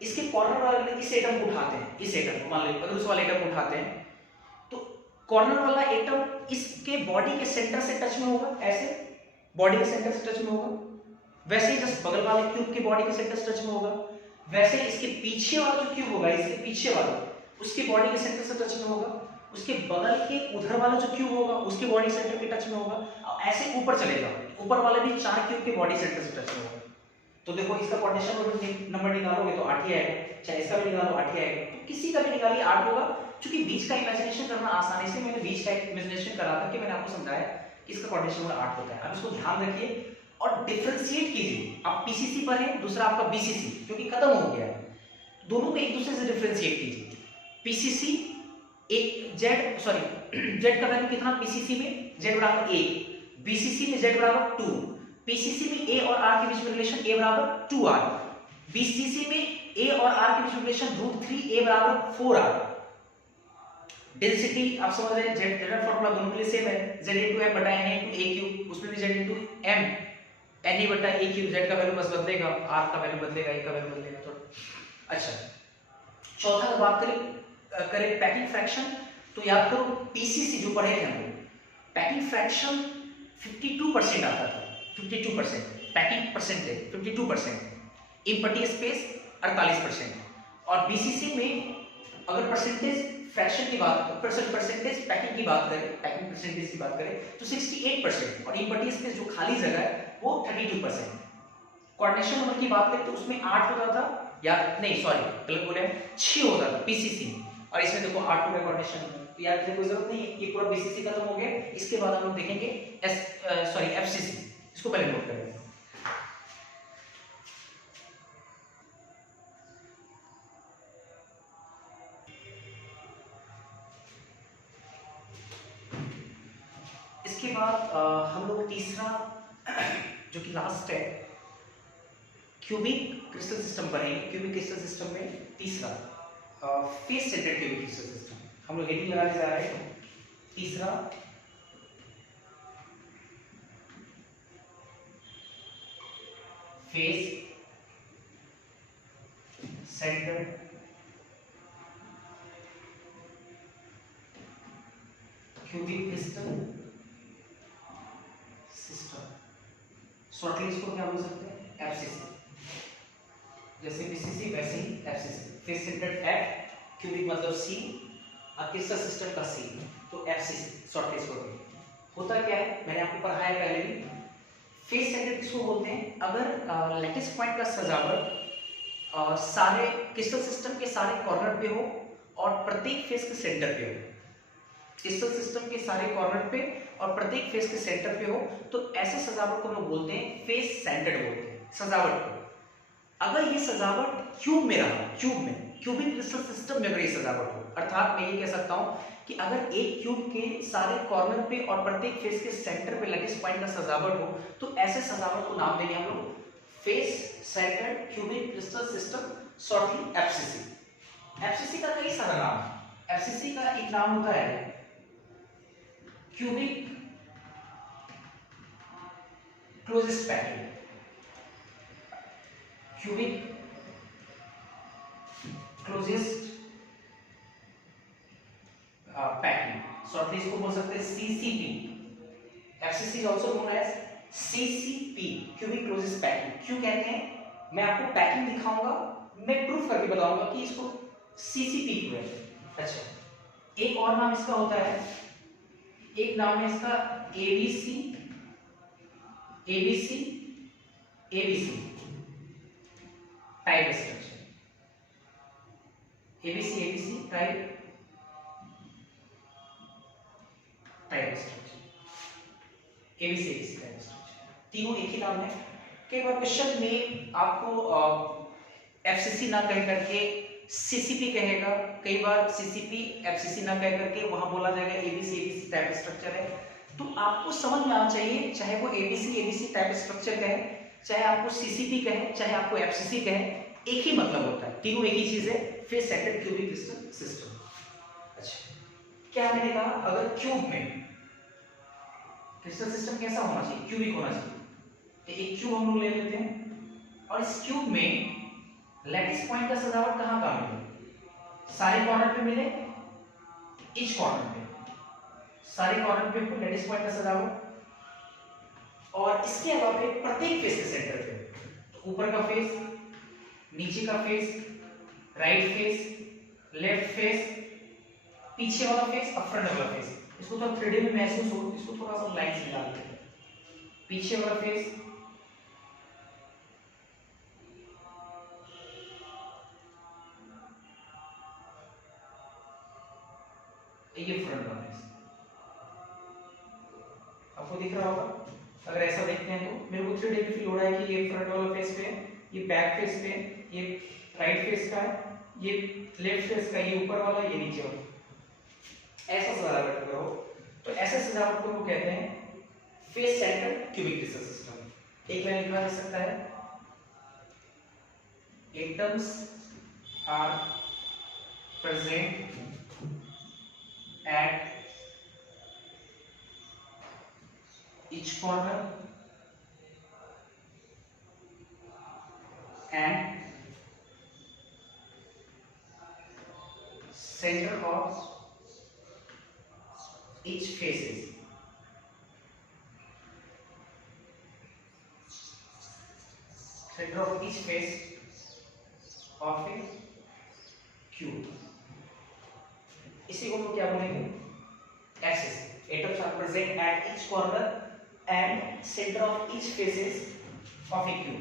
इसके कॉर्नर वाले इस एटम को उठाते हैं, इस एटम को मान लो अगर उस वाले एटम को उठाते हैं, तो कॉर्नर वाला एटम इसके बॉडी के सेंटर से टच में होगा, ऐसे बॉडी के सेंटर से टच में होगा, वैसे ही जस्ट बगल वाले क्यूब के बॉडी के सेंटर से टच में होगा, वैसे ही इसके पीछे वाला जो क्यूब होगा, इसके पीछे वाला उसके बॉडी के सेंटर से टच में होगा, उसके बगल के उधर वाला जो क्यूब होगा उसके बॉडी सेंटर के टच में होगा, ऐसे ऊपर चलेगा, ऊपर वाले भी 4 क्यूब के बॉडी सेंटर से टच में होगा। तो देखो इसका कोऑर्डिनेशन नंबर निकालोगे तो 8 ही आएगा, चाहे इसका भी निकालो 8 ही आएगा, तो किसी का भी निकालिए 8 होगा। क्योंकि बीच का इमेजिनेशन करना आसान है, इसलिए मैंने बीच का इमेजिनेशन करा करके मैंने आपको समझाया कि इसका कोऑर्डिनेशन नंबर 8 होता है। अब इसको ध्यान रखिए और डिफरेंशिएट कीजिए। आप पीसीसी पर है, दूसरा आपका बीसीसी, क्योंकि खत्म हो गया है, दोनों को एक दूसरे से डिफरेंशिएट कीजिए। पीसीसी एक जेड, सॉरी जेड का वैल्यू कितना पीसीसी में? जेड बराबर 1, बीसीसी में जेड बराबर 2, पीसीसी में ए और आर के बीच में रिलेशन ए बराबर 2r, बीसीसी में ए और आर के बीच में रिलेशन √3 ए बराबर 4r। डेंसिटी आप समझ रहे हैं, जेड जनरल फार्मूला दोनों के लिए सेम है, z into m बटा n into a क्यूब, उसमें भी z into m n बटा a क्यूब, z का वैल्यू बस बदलेगा, r का वैल्यू बदलेगा, a का वैल्यू बदलेगा थोड़ा। अच्छा, चौथा बात करें पैकिंग फ्रैक्शन, तो याद करो पीसीसी जो पढ़े थे हम लोग, पैकिंग फ्रैक्शन 52% आता था, 52% पैकिंग परसेंटेज 52%, इम्पटी स्पेस 48%, और बीसीसी में अगर परसेंटेज फ्रैक्शन की बात, परसेंटेज पैकिंग की बात करें, पैकिंग परसेंटेज की बात करें तो 68%, और इम्पटी स्पेस जो खाली जगह है वो 32%। कोऑर्डिनेशन नंबर की बात करें तो उसमें 8 होता था, या नहीं सॉरी गलत बोले, 6 होता था पीसीसी, और इसमें देखो 8 हो गया कोऑर्डिनेशन नंबर। तो याद रखने कोई जरूरत नहीं है, ये पूरा बीसीसी खत्म हो गया। इसके बाद हम लोग देखेंगे एफसीसी, इसको पहले नोट करेंगे। इसके बाद हम लोग तीसरा जो कि लास्ट है क्यूबिक क्रिस्टल सिस्टम पढ़ेंगे। क्यूबिक क्रिस्टल सिस्टम में तीसरा face centred cubic crystal system हम लोग हेडिंग लगाने जा रहे हैं। तीसरा face centred cubic crystal system, shortly इसको क्या बोल सकते हैं? एफसीसी। जैसे बीसीसी वैसे ही FCC, face centred F, cubic मतलब सी, और क्रिस्टल सिस्टम का सी, तो एफसीसी शॉर्टली इसको बोलते हैं। होता क्या है, मैंने आपको पढ़ाया पहले भी, फेस सेंटर्ड किसको बोलते हैं? अगर लैटिस पॉइंट का सजावट सारे क्रिस्टल सिस्टम के सारे कॉर्नर पे हो और प्रत्येक फेस के सेंटर पे हो, क्रिस्टल सिस्टम के सारे कॉर्नर पे और प्रत्येक फेस के सेंटर पे हो, तो ऐसे सजावट को लोग बोलते हैं फेस सेंटर्ड बोलते हैं सजावट को। अगर ये सजावट क्यूब में रहा, क्यूब में क्यूबिक क्रिस्टल सिस्टम में अगर ये सजावट हो, अर्थात मैं ये कह सकता हूं कि अगर एक क्यूब के सारे कॉर्नर पे और प्रत्येक फेस के सेंटर पे लैटिस पॉइंट का सजावट हो, तो ऐसे सजावट को नाम देंगे हम लोग face centred cubic crystal system, shortly FCC. FCC का कई सारा नाम है। एफसीसी का एक नाम होता है cubic closest packing. Cubic closest packing, shortly इसको बोल सकते हैं CCP. FCC is also known as CCP, cubic closest packing. क्यों कहते हैं, मैं आपको पैकिंग दिखाऊंगा, मैं प्रूफ करके बताऊंगा कि इसको सीसीपी क्यों है। अच्छा, एक और नाम इसका होता है, एक नाम है इसका ABC, ABC, ABC type structure. ABC, ABC type structure, ABC, ABC type structure, तीनों एक ही नाम है। कई बार क्वेश्चन में आपको एफसीसी ना कह करके सीसीपी कहेगा, कई बार सीसीपी एफसीसी ना कह करके वहां बोला जाएगा एबीसी, एबीसी टाइप स्ट्रक्चर है। तो आपको समझ में आना चाहिए, चाहे वो एबीसी, एबीसी टाइप स्ट्रक्चर कहे, चाहे आपको सीसीपी कहे, चाहे आपको एफसीसी कहे, एक ही मतलब होता है, तीनों एक ही चीज है, face centred cubic crystal system. अच्छा, क्या मैंने कहा, अगर क्यूब में क्रिस्टल सिस्टम कैसा होना चाहिए, क्यूबिक होना चाहिए। तो एक क्यूब हम लोग ले लेते हैं और इस क्यूब में लैटिस पॉइंट का सजावट कहां कहां मिले, सारे कॉर्नर पे मिले, ईच कॉर्नर पे, सारे कॉर्नर पे लैटिस पॉइंट का सजावट, और इसके अलावा प्रत्येक फेस के सेंटर पे, तो ऊपर का फेस, नीचे का face, right face, left face, पीछे वाला फेस और फ्रंट वाला फेस। इसको तो 3D में महसूस हो, इसको थोड़ा सा लाइन से डालते हैं। पीछे वाला फेस, ये फ्रंट वाला फेस, आपको दिख रहा होगा। अगर ऐसा देखते हैं तो मेरे को 3D में फील हो रहा है कि ये फ्रंट वाला फेस पे है, ये बैक फेस पे है, ये राइट फेस का है, ये लेफ्ट फेस का, ये ऊपर वाला, ये नीचे वाला। ऐसा सजावट करो, तो ऐसे सजावट को कहते हैं face centred cubic crystal system. एक लाइन लिखा जा सकता है, atoms are present at each corner and center of each faces. Center of each face of a cube. इसी को हम क्या बोलेंगे, axis. Atoms are present at each corner and centre of each faces of a cube.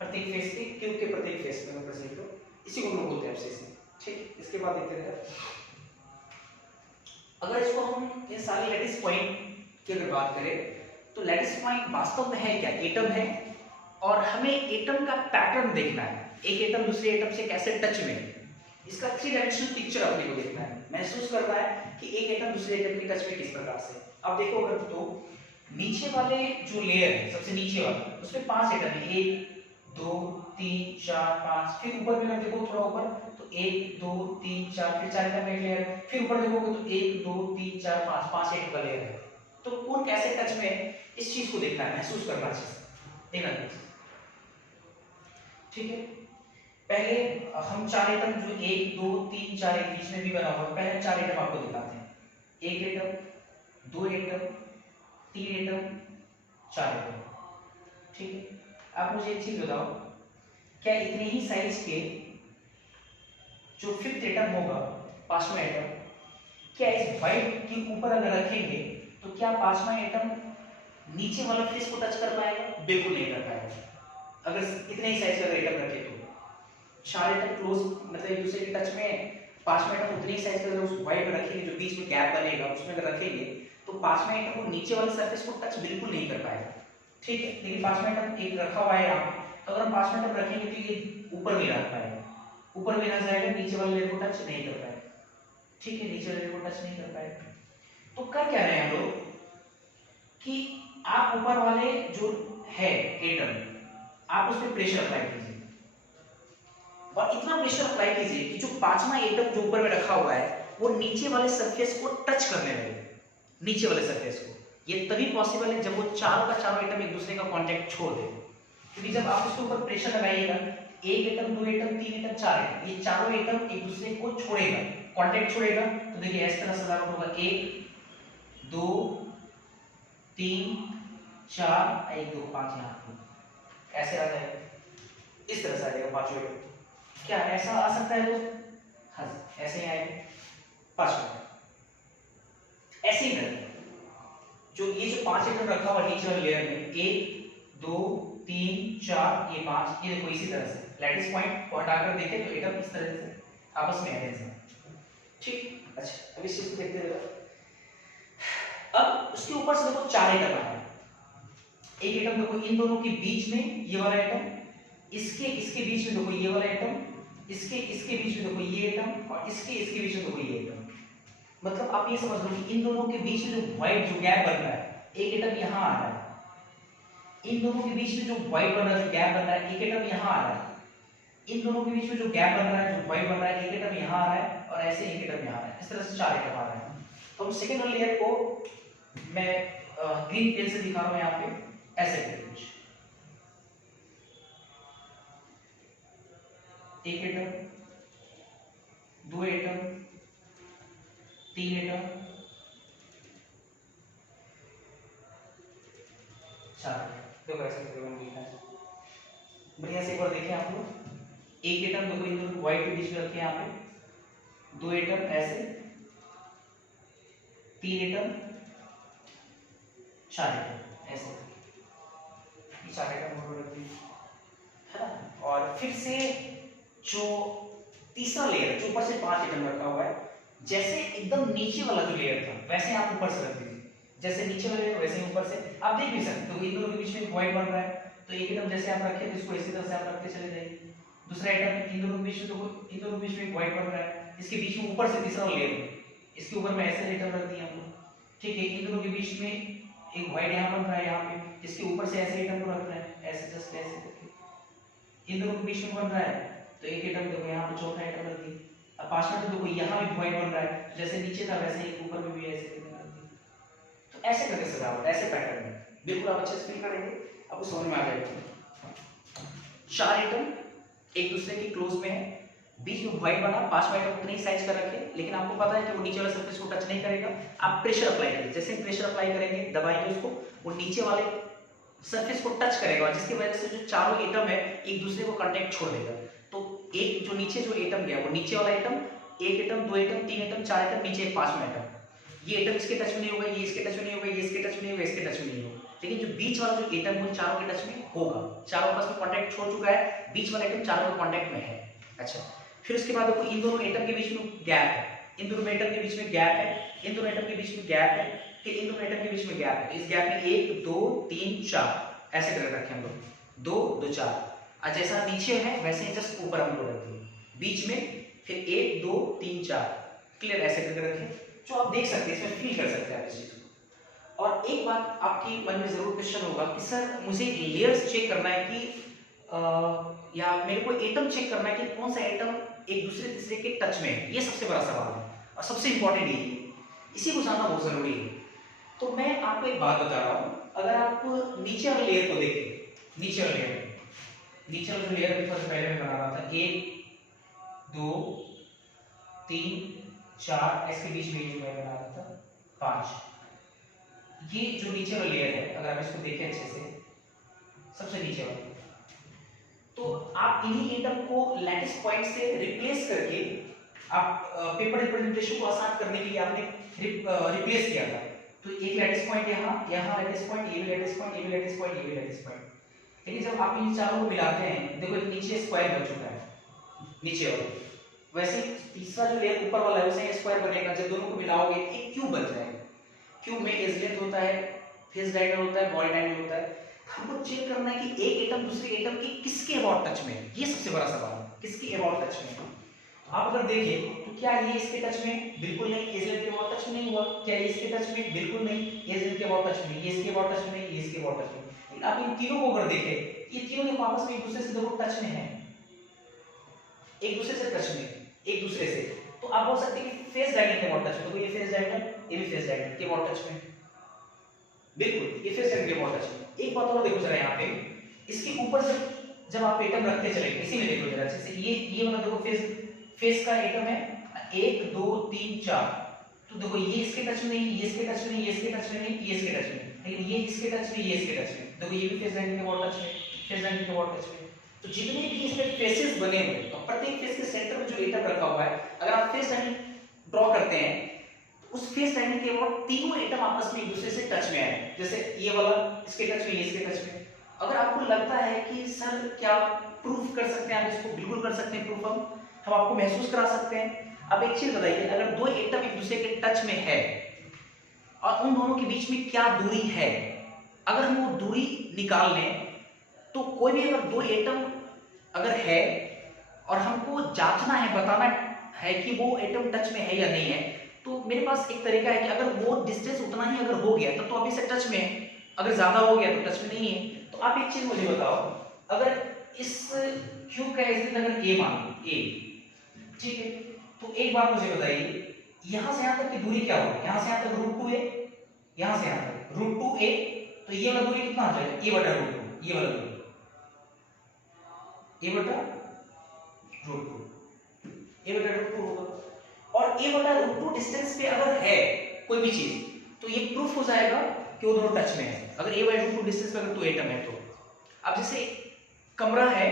प्रत्येक face के, cube के प्रत्येक face में प्रेजेंट हो, इसी को हम लोग बोलते हैं एक्सिस। ठीक, इसके बाद देखते हैं, अगर इसको हम इन सारे लैटिस पॉइंट की अगर बात करें तो लैटिस पॉइंट वास्तव में है क्या, एटम है, और हमें एटम का पैटर्न देखना है, एक एटम दूसरे एटम से कैसे टच में है, इसका 3 डायमेंशनल पिक्चर अपने को देखना है, महसूस करना है कि एक एटम दूसरे एटम के टच में किस प्रकार से। अब देखो अगर तो नीचे वाले जो लेयर है, सबसे नीचे वाला, उसमें 5 एटम है, 1 2 3 4 5, फिर ऊपर में देखो थोड़ा ऊपर तो 1 2 3 4, फिर 4 एटम का एक लेयर, फिर ऊपर देखोगे तो 1 2 3 4 5 एटम का लेयर है। तो कौन कैसे टच में है, इस चीज को देखना है, महसूस करना चाहिए, देखना चाहिए। ठीक है, पहले हम 4 एटम जो 1 2 3 4 एक बीच में भी बना हुआ है, पहले 4 एटम आपको दिखाते हैं, 1 एटम 2 एटम 3 एटम 4 एटम। ठीक है, आप मुझे एक चीज बताओ, क्या इतने ही साइज के जो 5th एटम होगा, 5वां एटम, क्या इस वाइट के ऊपर अगर रखेंगे तो क्या 5वां एटम नीचे वाला फेस को टच कर पाएगा? बिल्कुल नहीं कर पाएगा। अगर इतने ही साइज का एटम रखे तो 4 एटम क्लोज मतलब एक दूसरे के टच में, 5वां एटम उतने ही साइज का उस वाइट में रखेंगे, जो बीच में गैप बनेगा उसमें अगर रखेंगे तो 5वां एटम को नीचे वाले सरफेस को टच बिल्कुल नहीं कर पाएगा। ठीक है, लेकिन 5वां एटम एक रखा हुआ है यहाँ पे, तो अगर हम 5वां एटम रखेंगे तो ये ऊपर में रख पाएगा, ऊपर में रह जाएगा, नीचे वाले लेयर को टच नहीं कर पाएगा। ठीक है, नीचे वाले लेयर को टच नहीं कर पाएगा। तो कर क्या रहे हैं हम लोग कि आप ऊपर वाले जो है एटम, आप उस पर प्रेशर अप्लाई कीजिए, और इतना प्रेशर अप्लाई कीजिए कि जो पांचवा एटम जो ऊपर में रखा हुआ है वो नीचे वाले सरफेस को टच करने लगे, नीचे वाले सरफेस को। ये तभी पॉसिबल है जब वो चारों का चारों एटम एक दूसरे का कांटेक्ट छोड़ दे, क्योंकि जब आप इसके ऊपर प्रेशर लगाइएगा, एक एटम, दो एटम, तीन एटम, चार एटम, ये चारों एटम एक दूसरे को छोड़ेगा, कांटेक्ट छोड़ेगा। तो देखिए इस तरह सजावट होगा, 1 2 3 4, 1 2 5, यहाँ ऐसे आ जाएगा, इस तरह से आ जाएगा पांचों एटम। क्या ऐसा आ सकता है दोस्त? हाँ, ऐसे ही आएगा पांचवा। ऐसे ही करेंगे, जो ये जो पांच एटम रखा हुआ नीचे वाले लेयर में, 1 2 3 4, ये 5, ये देखो इसी तरह से लैटिस पॉइंट को हटाकर देखें तो एटम इस तरह से आपस में अरेंज है। ठीक, अच्छा अब इस चीज को देखते रहिए। अब उसके ऊपर से देखो चार एटम आए, एक एटम देखो इन दोनों के बीच में ये वाला एटम, इसके बीच में देखो ये वाला एटम, इसके बीच में देखो ये एटम, और इसके बीच में देखो ये एटम। मतलब आप ये समझ लो कि इन दोनों के बीच में जो व्हाइट जो गैप बन रहा है, एक एटम यहां आ रहा है, इन दोनों के बीच में जो व्हाइट बन रहा है, जो गैप बन रहा है, एक एटम यहां आ रहा है, इन दोनों के बीच में जो गैप बन रहा है, जो व्हाइट बन रहा है, एक एटम यहां आ रहा है, और ऐसे एक एटम यहां आ रहा है, इस तरह से चार एटम आ रहे हैं। तो हम सेकेंड वाले लेयर को मैं ग्रीन पेन से दिखा रहा हूं यहाँ पे, ऐसे करके कुछ, एक एटम, दो एटम, तीन एटम, चार। देखो ऐसे लिखा है, बढ़िया से एक बार देखें आप लोग, एक एटम देखो इन दोनों व्हाइट के बीच में रखे यहाँ पे, दो एटम ऐसे, तीन एटम, चार एटम ऐसे, ये चार एटम रख दिए है ना। और फिर से जो तीसरा लेयर जो ऊपर से पांच एटम रखा हुआ है, जैसे एकदम नीचे वाला जो लेयर था वैसे आप ऊपर से रख दीजिए, जैसे नीचे वाले वैसे ऊपर से आप देख भी सकते हो, इन दोनों के बीच में व्हाइट बन रहा है, तो एक एटम जैसे आप रखे तो इसको इसी तरह से आप रखते चले जाइए। दूसरा एटम इन दोनों के बीच में, तो इन दोनों के बीच में व्हाइट बन रहा है, इसके बीच में ऊपर से तीसरा लेयर, इसके ऊपर में ऐसे एटम रख दिए हमने, ठीक है। इन दोनों के बीच में एक व्हाइट यहाँ बन रहा है, यहाँ पे इसके ऊपर से ऐसे एटम को रख रहे हैं, ऐसे जस्ट ऐसे करके इन दोनों के बीच में बन रहा है, तो एक एटम देखो यहाँ पे चौथा एटम रख दिए। अब पांचवा तो देखो यहाँ भी व्हाइट बन रहा है, जैसे नीचे था वैसे ही ऊपर में भी ऐसे रख दिए। तो ऐसे करके सजावट, ऐसे पैटर्न में बिल्कुल आप अच्छे से फील करेंगे, आपको समझ में आ जाएगा। चार एटम एक दूसरे के क्लोज में है, बीच में व्हाइट बना, पांचवा एटम उतने ही साइज का रखे, लेकिन आपको पता है कि वो नीचे वाले सरफेस को टच नहीं करेगा। आप प्रेशर अप्लाई करेंगे, जैसे प्रेशर अप्लाई करेंगे, दबाएंगे उसको, वो नीचे वाले सरफेस को टच करेगा, जिसकी वजह से जो चारों एटम है एक दूसरे को कांटेक्ट छोड़ देगा। तो एक जो नीचे जो एटम गया, वो नीचे वाला एटम, एक एटम, दो एटम, तीन एटम, चार एटम, नीचे एक पांचवा एटम, ये एटम इसके टच में नहीं होगा, ये इसके टच में नहीं होगा, ये इसके टच में नहीं होगा, इसके टच में नहीं होगा, लेकिन जो बीच वाला जो एटम है चारों के टच में होगा, चारों आपस में कांटेक्ट छोड़ चुका है, बीच वाला एटम चारों के कांटेक्ट में है। अच्छा, फिर उसके बाद देखो इन दोनों एटम के बीच में गैप है, इन दोनों एटम के बीच में गैप है, इन दोनों एटम के बीच में गैप है, फिर इन दोनों एटम के बीच में गैप है, इस गैप में 1 2 3 4 ऐसे करके रखें हम लोग, 2 2 4, और जैसा नीचे है वैसे ही जस्ट ऊपर हम लोग रख दिए, बीच में फिर 1 2 3 4 क्लियर ऐसे करके रखें, जो आप देख सकते हैं, इसमें फील कर सकते हैं आप इस चीज को। और एक बात आपकी मन में जरूर क्वेश्चन होगा कि सर मुझे लेयर्स चेक करना है कि या मेरे को एटम चेक करना है कि कौन सा एटम एक दूसरे तीसरे के टच में है, ये सबसे बड़ा सवाल है और सबसे इंपॉर्टेंट ये है, इसी को जानना बहुत जरूरी है। तो मैं आपको एक बात बता रहा हूँ, अगर आप नीचे वाले लेयर को देखें, नीचे वाले जो लेयर पहले मैं बना रहा था, 1 2 3 4, इसके बीच में जो मैं बना रहा था 5, ये जो नीचे वाला लेयर है अगर आप इसको देखें अच्छे से, सबसे नीचे वाला, तो आप इन्हीं एटम को लैटिस पॉइंट से रिप्लेस करके आप पेपर रिप्रेजेंटेशन को आसान करने के लिए आपने रिप्लेस किया था। तो एक लैटिस पॉइंट यहाँ लैटिस पॉइंट, ये भी लैटिस पॉइंट, ये भी लैटिस पॉइंट, ये भी लैटिस पॉइंट, लेकिन जब आप इन चारों को मिलाते हैं, देखो नीचे स्क्वायर बन चुका है नीचे वाला, वैसे तीसरा जो लेयर ऊपर वाला है वैसे स्क्वायर बनेगा, जब दोनों को मिलाओगे एक क्यूब बन जाएगा। क्यूब में एज लेंथ होता है, फेस डायमीटर होता है, बॉडी डायमीटर होता है। हमको चेक करना है कि एक एटम दूसरे एटम के किसके अबाउट टच में है, ये सबसे बड़ा सवाल है, किसके अबाउट टच में है। आप अगर देखें तो क्या ये इसके टच में, बिल्कुल नहीं, एज लेंथ के अबाउट टच में नहीं हुआ, क्या ये इसके टच में, बिल्कुल नहीं, एज लेंथ के अबाउट टच में, ये इसके अबाउट टच में, ये इसके अबाउट टच में। लेकिन आप इन तीनों को अगर देखें, ये तीनों आपस में एक दूसरे से देखो टच में है, एक दूसरे से टच में, एक दूसरे से, तो आप बोल सकते हैं कि फेस डायगोनल के बहुत टच में। तो ये फेस डायगोनल, ये भी फेस डायगोनल के बहुत टच में, बिल्कुल ये फेस डायगोनल के बहुत टच में। एक बात और देखो जरा यहाँ पे, इसके ऊपर से जब आप एटम रखते चलेंगे, इसी में देखो जरा अच्छे से, ये वाला देखो फेस का एटम है 1 2 3 4, तो देखो ये इसके टच में नहीं, ये इसके टच में नहीं, ये इसके टच में नहीं, ये इसके टच में, लेकिन ये इसके टच में, ये इसके टच में, देखो ये भी फेस डायगोनल के बहुत टच में, फेस डायगोनल के बहुत टच में। तो जितने भी इसमें फेसेस बने हुए, तो प्रत्येक फेस के सेंटर में जो एटम रखा हुआ है, अगर आप फेस डायगोनल ड्रॉ करते हैं, उस फेस डायगोनल के अबाउट तीनों एटम आपस में एक दूसरे से टच में आए, जैसे ये वाला इसके टच में, ये इसके टच में। अगर आपको लगता है कि सर क्या प्रूफ कर सकते हैं आप इसको, बिल्कुल कर सकते हैं प्रूफ, हम आपको महसूस करा सकते हैं। अब एक चीज बताइए, अगर दो एटम एक दूसरे के टच में है और उन दोनों के बीच में क्या दूरी है, अगर हम वो दूरी निकाल लें, तो कोई भी अगर दो एटम अगर है और हमको जांचना है, बताना है कि वो एटम टच में है या नहीं है, तो मेरे पास एक तरीका है कि अगर वो डिस्टेंस उतना ही अगर हो गया तब तो अभी से टच में है, अगर ज्यादा हो गया तो टच में नहीं है। तो आप एक चीज मुझे बताओ, अगर इस क्यूब का एज अगर ए मान लो, ए, ठीक है, तो एक बात मुझे बताइए, यहां से यहां तक की दूरी क्या होगी, यहां से यहां तक √2a, यहां से यहां तक √2a, तो ये वाला दूरी कितना हो जाएगा, a बटा √2, ये वाला दूरी a बटा √2, a बटा √2 होगा। और a बटा √2 डिस्टेंस पे अगर है कोई भी चीज, तो ये प्रूफ हो जाएगा कि वो दोनों टच में है, अगर a बटा √2 डिस्टेंस पे अगर दो एटम है तो। अब जैसे कमरा है,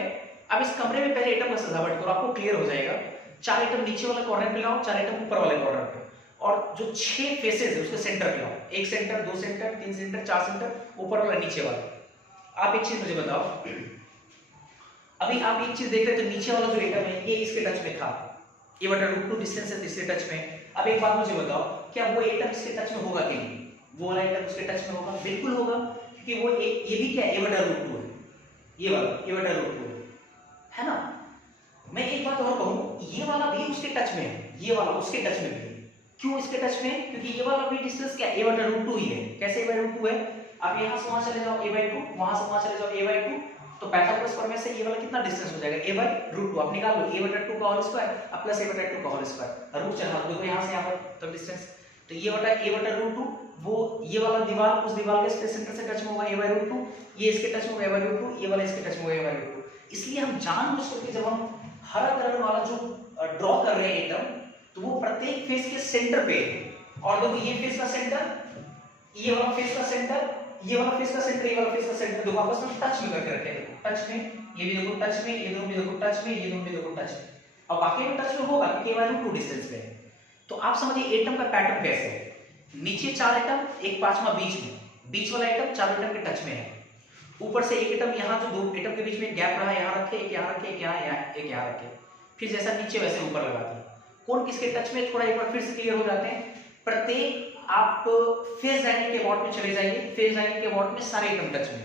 अब इस कमरे में पहले एटम का सजावट करो, आपको क्लियर हो जाएगा। 4 एटम नीचे वाले कॉर्नर पे लाओ, 4 एटम ऊपर वाले कॉर्नर पे, और जो 6 फेसेस है उसके सेंटर पे लाओ, 1 सेंटर, 2 सेंटर, 3 सेंटर, 4 सेंटर, ऊपर वाला नीचे वाला। आप एक चीज मुझे बताओ, अभी आप एक चीज देख रहे थे, नीचे वाला जो एटम है ये इसके टच में था, ये बटा √2 डिस्टेंस है तीसरे टच में। अब एक बात मुझे बताओ, क्या वो एटम इसके टच में होगा कि नहीं, वो वाला एटम उसके टच में होगा, बिल्कुल होगा, क्योंकि वो ये भी क्या है, a बटा √2 है, ये वाला a बटा √2 है ना। मैं एक बात और कहूं, ये वाला भी उसके टच में है, ये वाला उसके टच में भी है। क्यों इसके टच में है, क्योंकि ये वाला भी डिस्टेंस क्या a बटा √2 ही है। कैसे a बटा √2 है, आप यहां से वहां चले जाओ a/2, वहां से वहां चले जाओ a/2, तो पाइथागोरस प्रमेय से ये वाला कितना डिस्टेंस हो जाएगा, a/√2, आप निकाल लो, a बटा 2 का होल स्क्वायर अब प्लस a बटा 2 का होल स्क्वायर, रूट चढ़ा दो, देखो यहां से यहां पर तब डिस्टेंस, तो ये बटा a बटा √2, वो ये वाला दीवार उस दीवार के सेंटर से टच में होगा a/√2, ये इसके टच में होगा a/√2, ये वाला इसके टच में होगा a/√2। इसलिए हम जानबूझ करके जब हम हरा कलर वाला जो ड्रॉ कर रहे हैं एटम, तो वो प्रत्येक फेस के सेंटर पे है, और देखो ये फेस का सेंटर, ये वाला फेस का सेंटर, ये वाला फेस का सेंटर, ये वाला फेस का सेंटर, देखो आपस में टच में करके रखे हैं, टच में, ये भी देखो टच में, ये दोनों भी देखो टच में, ये दोनों भी देखो टच में, और बाकी में टच में होगा क्योंकि √2 डिस्टेंस पे है। तो आप समझिए एटम का पैटर्न कैसे है, नीचे 4 एटम, एक पांचवा बीच में, बीच वाला एटम 4 एटम के टच में है, ऊपर से एक एटम यहाँ, जो दो एटम के बीच में गैप रहा, यहाँ रखे, एक यहाँ रखे, एक यहाँ, एक यहाँ रखे, फिर जैसा नीचे वैसे ऊपर लगा दिया। कौन किसके टच में, थोड़ा एक बार फिर से क्लियर हो जाते हैं। प्रत्येक आप फेस डायगोनल के अबाउट में चले जाइए, फेस डायगोनल के अबाउट में सारे एटम टच में।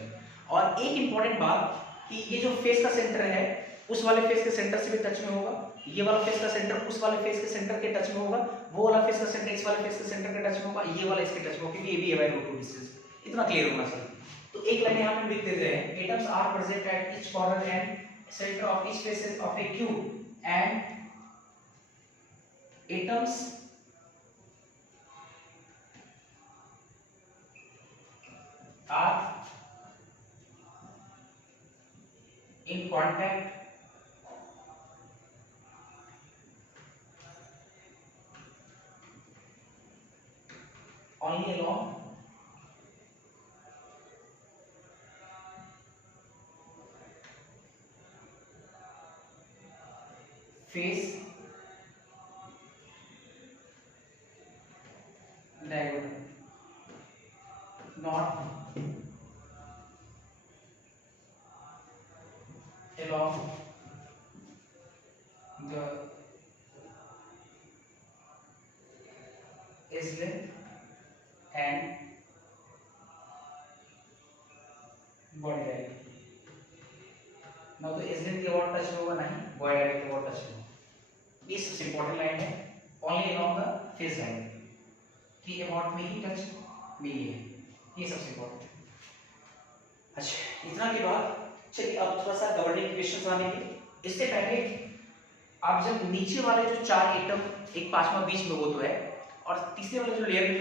और एक इंपॉर्टेंट बात कि ये जो फेस का सेंटर है, उस वाले फेस के सेंटर से भी टच में होगा, ये वाला फेस का सेंटर उस वाले फेस के सेंटर के टच में होगा, वो वाला फेस का सेंटर इस वाले फेस के सेंटर के टच में होगा, ये वाला इसके टच में होगा, क्योंकि ये भी a/√2 डिस्टेंस, इतना क्लियर होना चाहिए। तो एक लाइन यहां पे लिख देते हैं, atoms are present at each corner and centre of each face of a cube, and atoms are in contact only along face diagonal, not along the edge length and body diagonal। ना तो edge length के about touch में होगा, नहीं body diagonal के about touch में होगा। ये सबसे इंपॉर्टेंट लाइन है, only along the face diagonal की अबाउट में ही टच में ही है, ये सबसे इंपॉर्टेंट है। अच्छा, इतना के बाद चलिए अब थोड़ा सा गवर्निंग क्वेश्चंस आने हैं। इससे पहले आप जब नीचे वाले जो 4 एटम, एक पांचवा बीच में वो तो है, और तीसरे वाले जो लेयर में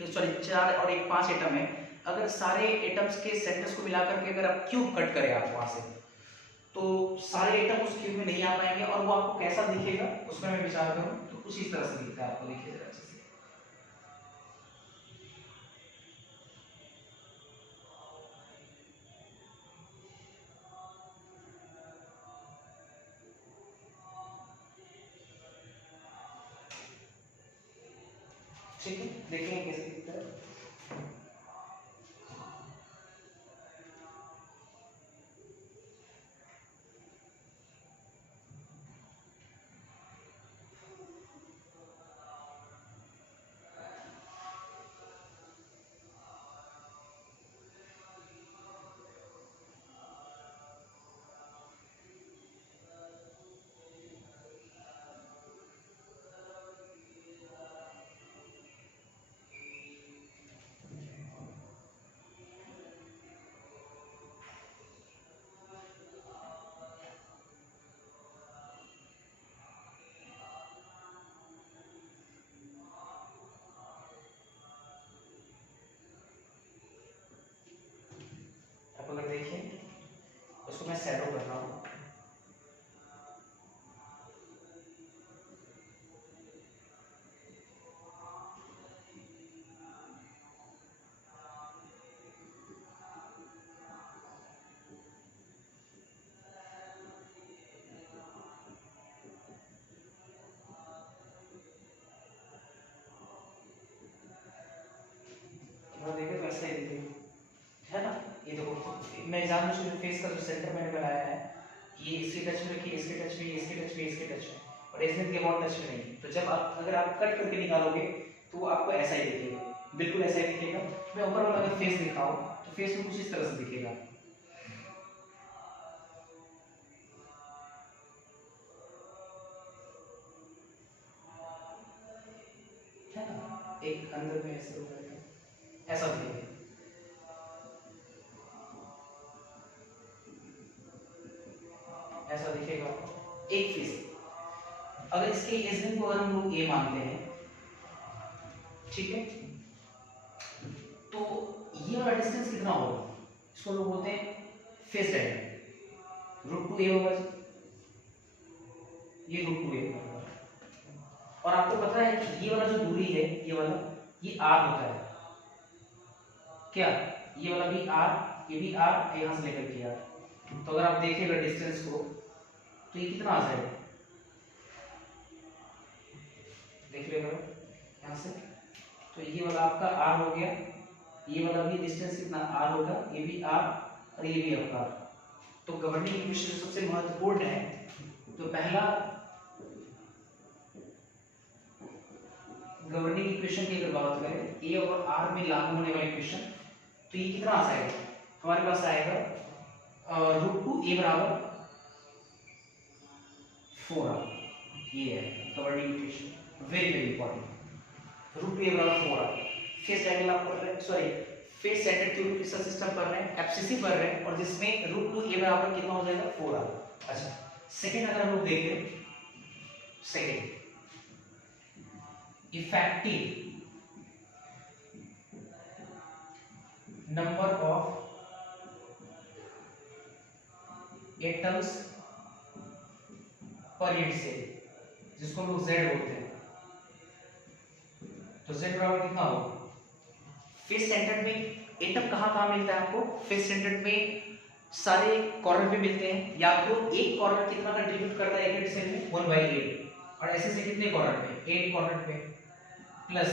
जो 4 और एक 5 एटम है, अगर सारे एटम्स के सेंटर्स को मिलाकर के अगर आप क्यूब कट करें आप वहां से, तो सारे एटम उस क्यूब में नहीं आ पाएंगे, और वो आपको कैसा दिखेगा उसमें मैं विचार करूं तो कुछ इस तरह से दिखता है आपको। देखिए जरा अच्छे से, ठीक है, देखेंगे कैसे दिखता है। आप अगर देखिए उसको मैं शैडो कर रहा हूँ, देखे तो ऐसा ही दिखेगा, है ना। ये देखो, मैं जानबूझ के फेस का जो सेंटर मैंने बनाया है, ये इसके टच में रखिए, इसके टच में, इसके टच में, इसके टच में, और इसमें के बहुत टच में नहीं। तो जब आप अगर आप कट करके निकालोगे तो वो आपको ऐसा ही दिखेगा, बिल्कुल ऐसा ही दिखेगा। मैं ऊपर वाला अगर फेस दिखाऊं तो फेस में कुछ इस तरह से दिखेगा, है ना। एक अंदर में ऐसे हो जाएगा, ऐसा दिखेगा, ऐसा दिखेगा एक फेस। अगर इसके एज को अगर हम लोग ए मानते हैं, ठीक है, तो ये वाला डिस्टेंस कितना होगा, इसको लोग बोलते हैं फेस डायमीटर, √2a होगा, ये √2a होगा। और आपको पता है कि ये वाला जो दूरी है, ये वाला, ये r होता है क्या, ये वाला भी r, ये भी r, यहां से लेकर के r। तो अगर आप देखिएगा डिस्टेंस को तो ये कितना आ जाएगा, देख लीजिएगा यहां से, तो ये वाला आपका r हो गया, ये वाला भी डिस्टेंस कितना r होगा, ये भी r और ये भी आपका r। तो गवर्निंग इक्वेशन सबसे महत्वपूर्ण है, तो पहला गवर्निंग इक्वेशन की अगर बात करें a और r में लागू होने वाला इक्वेशन, तो ये कितना आ जाएगा, हमारे पास आएगा √2a बराबर 4r। ये है governing equation, very very important. √2a बराबर 4r। फेस एंगल आप पढ़ रहे हैं, sorry face centre theory crystal system पढ़ रहे हैं, एफसीसी पढ़ रहे हैं, और जिसमें √2a बराबर कितना हो जाएगा 4r। अच्छा, सेकंड अगर हम लोग देखें, second effective number of atoms per unit cell, जिसको हम लोग Z बोलते हैं, तो Z बराबर कितना होगा, फेस सेंटर्ड में एटम कहाँ मिलता है आपको, फेस सेंटर्ड में सारे कॉर्नर पे मिलते हैं, या तो एक कॉर्नर कितना कंट्रीब्यूट करता है एक सेल में 1/8, और ऐसे से कितने कॉर्नर पे 8 कॉर्नर पे, प्लस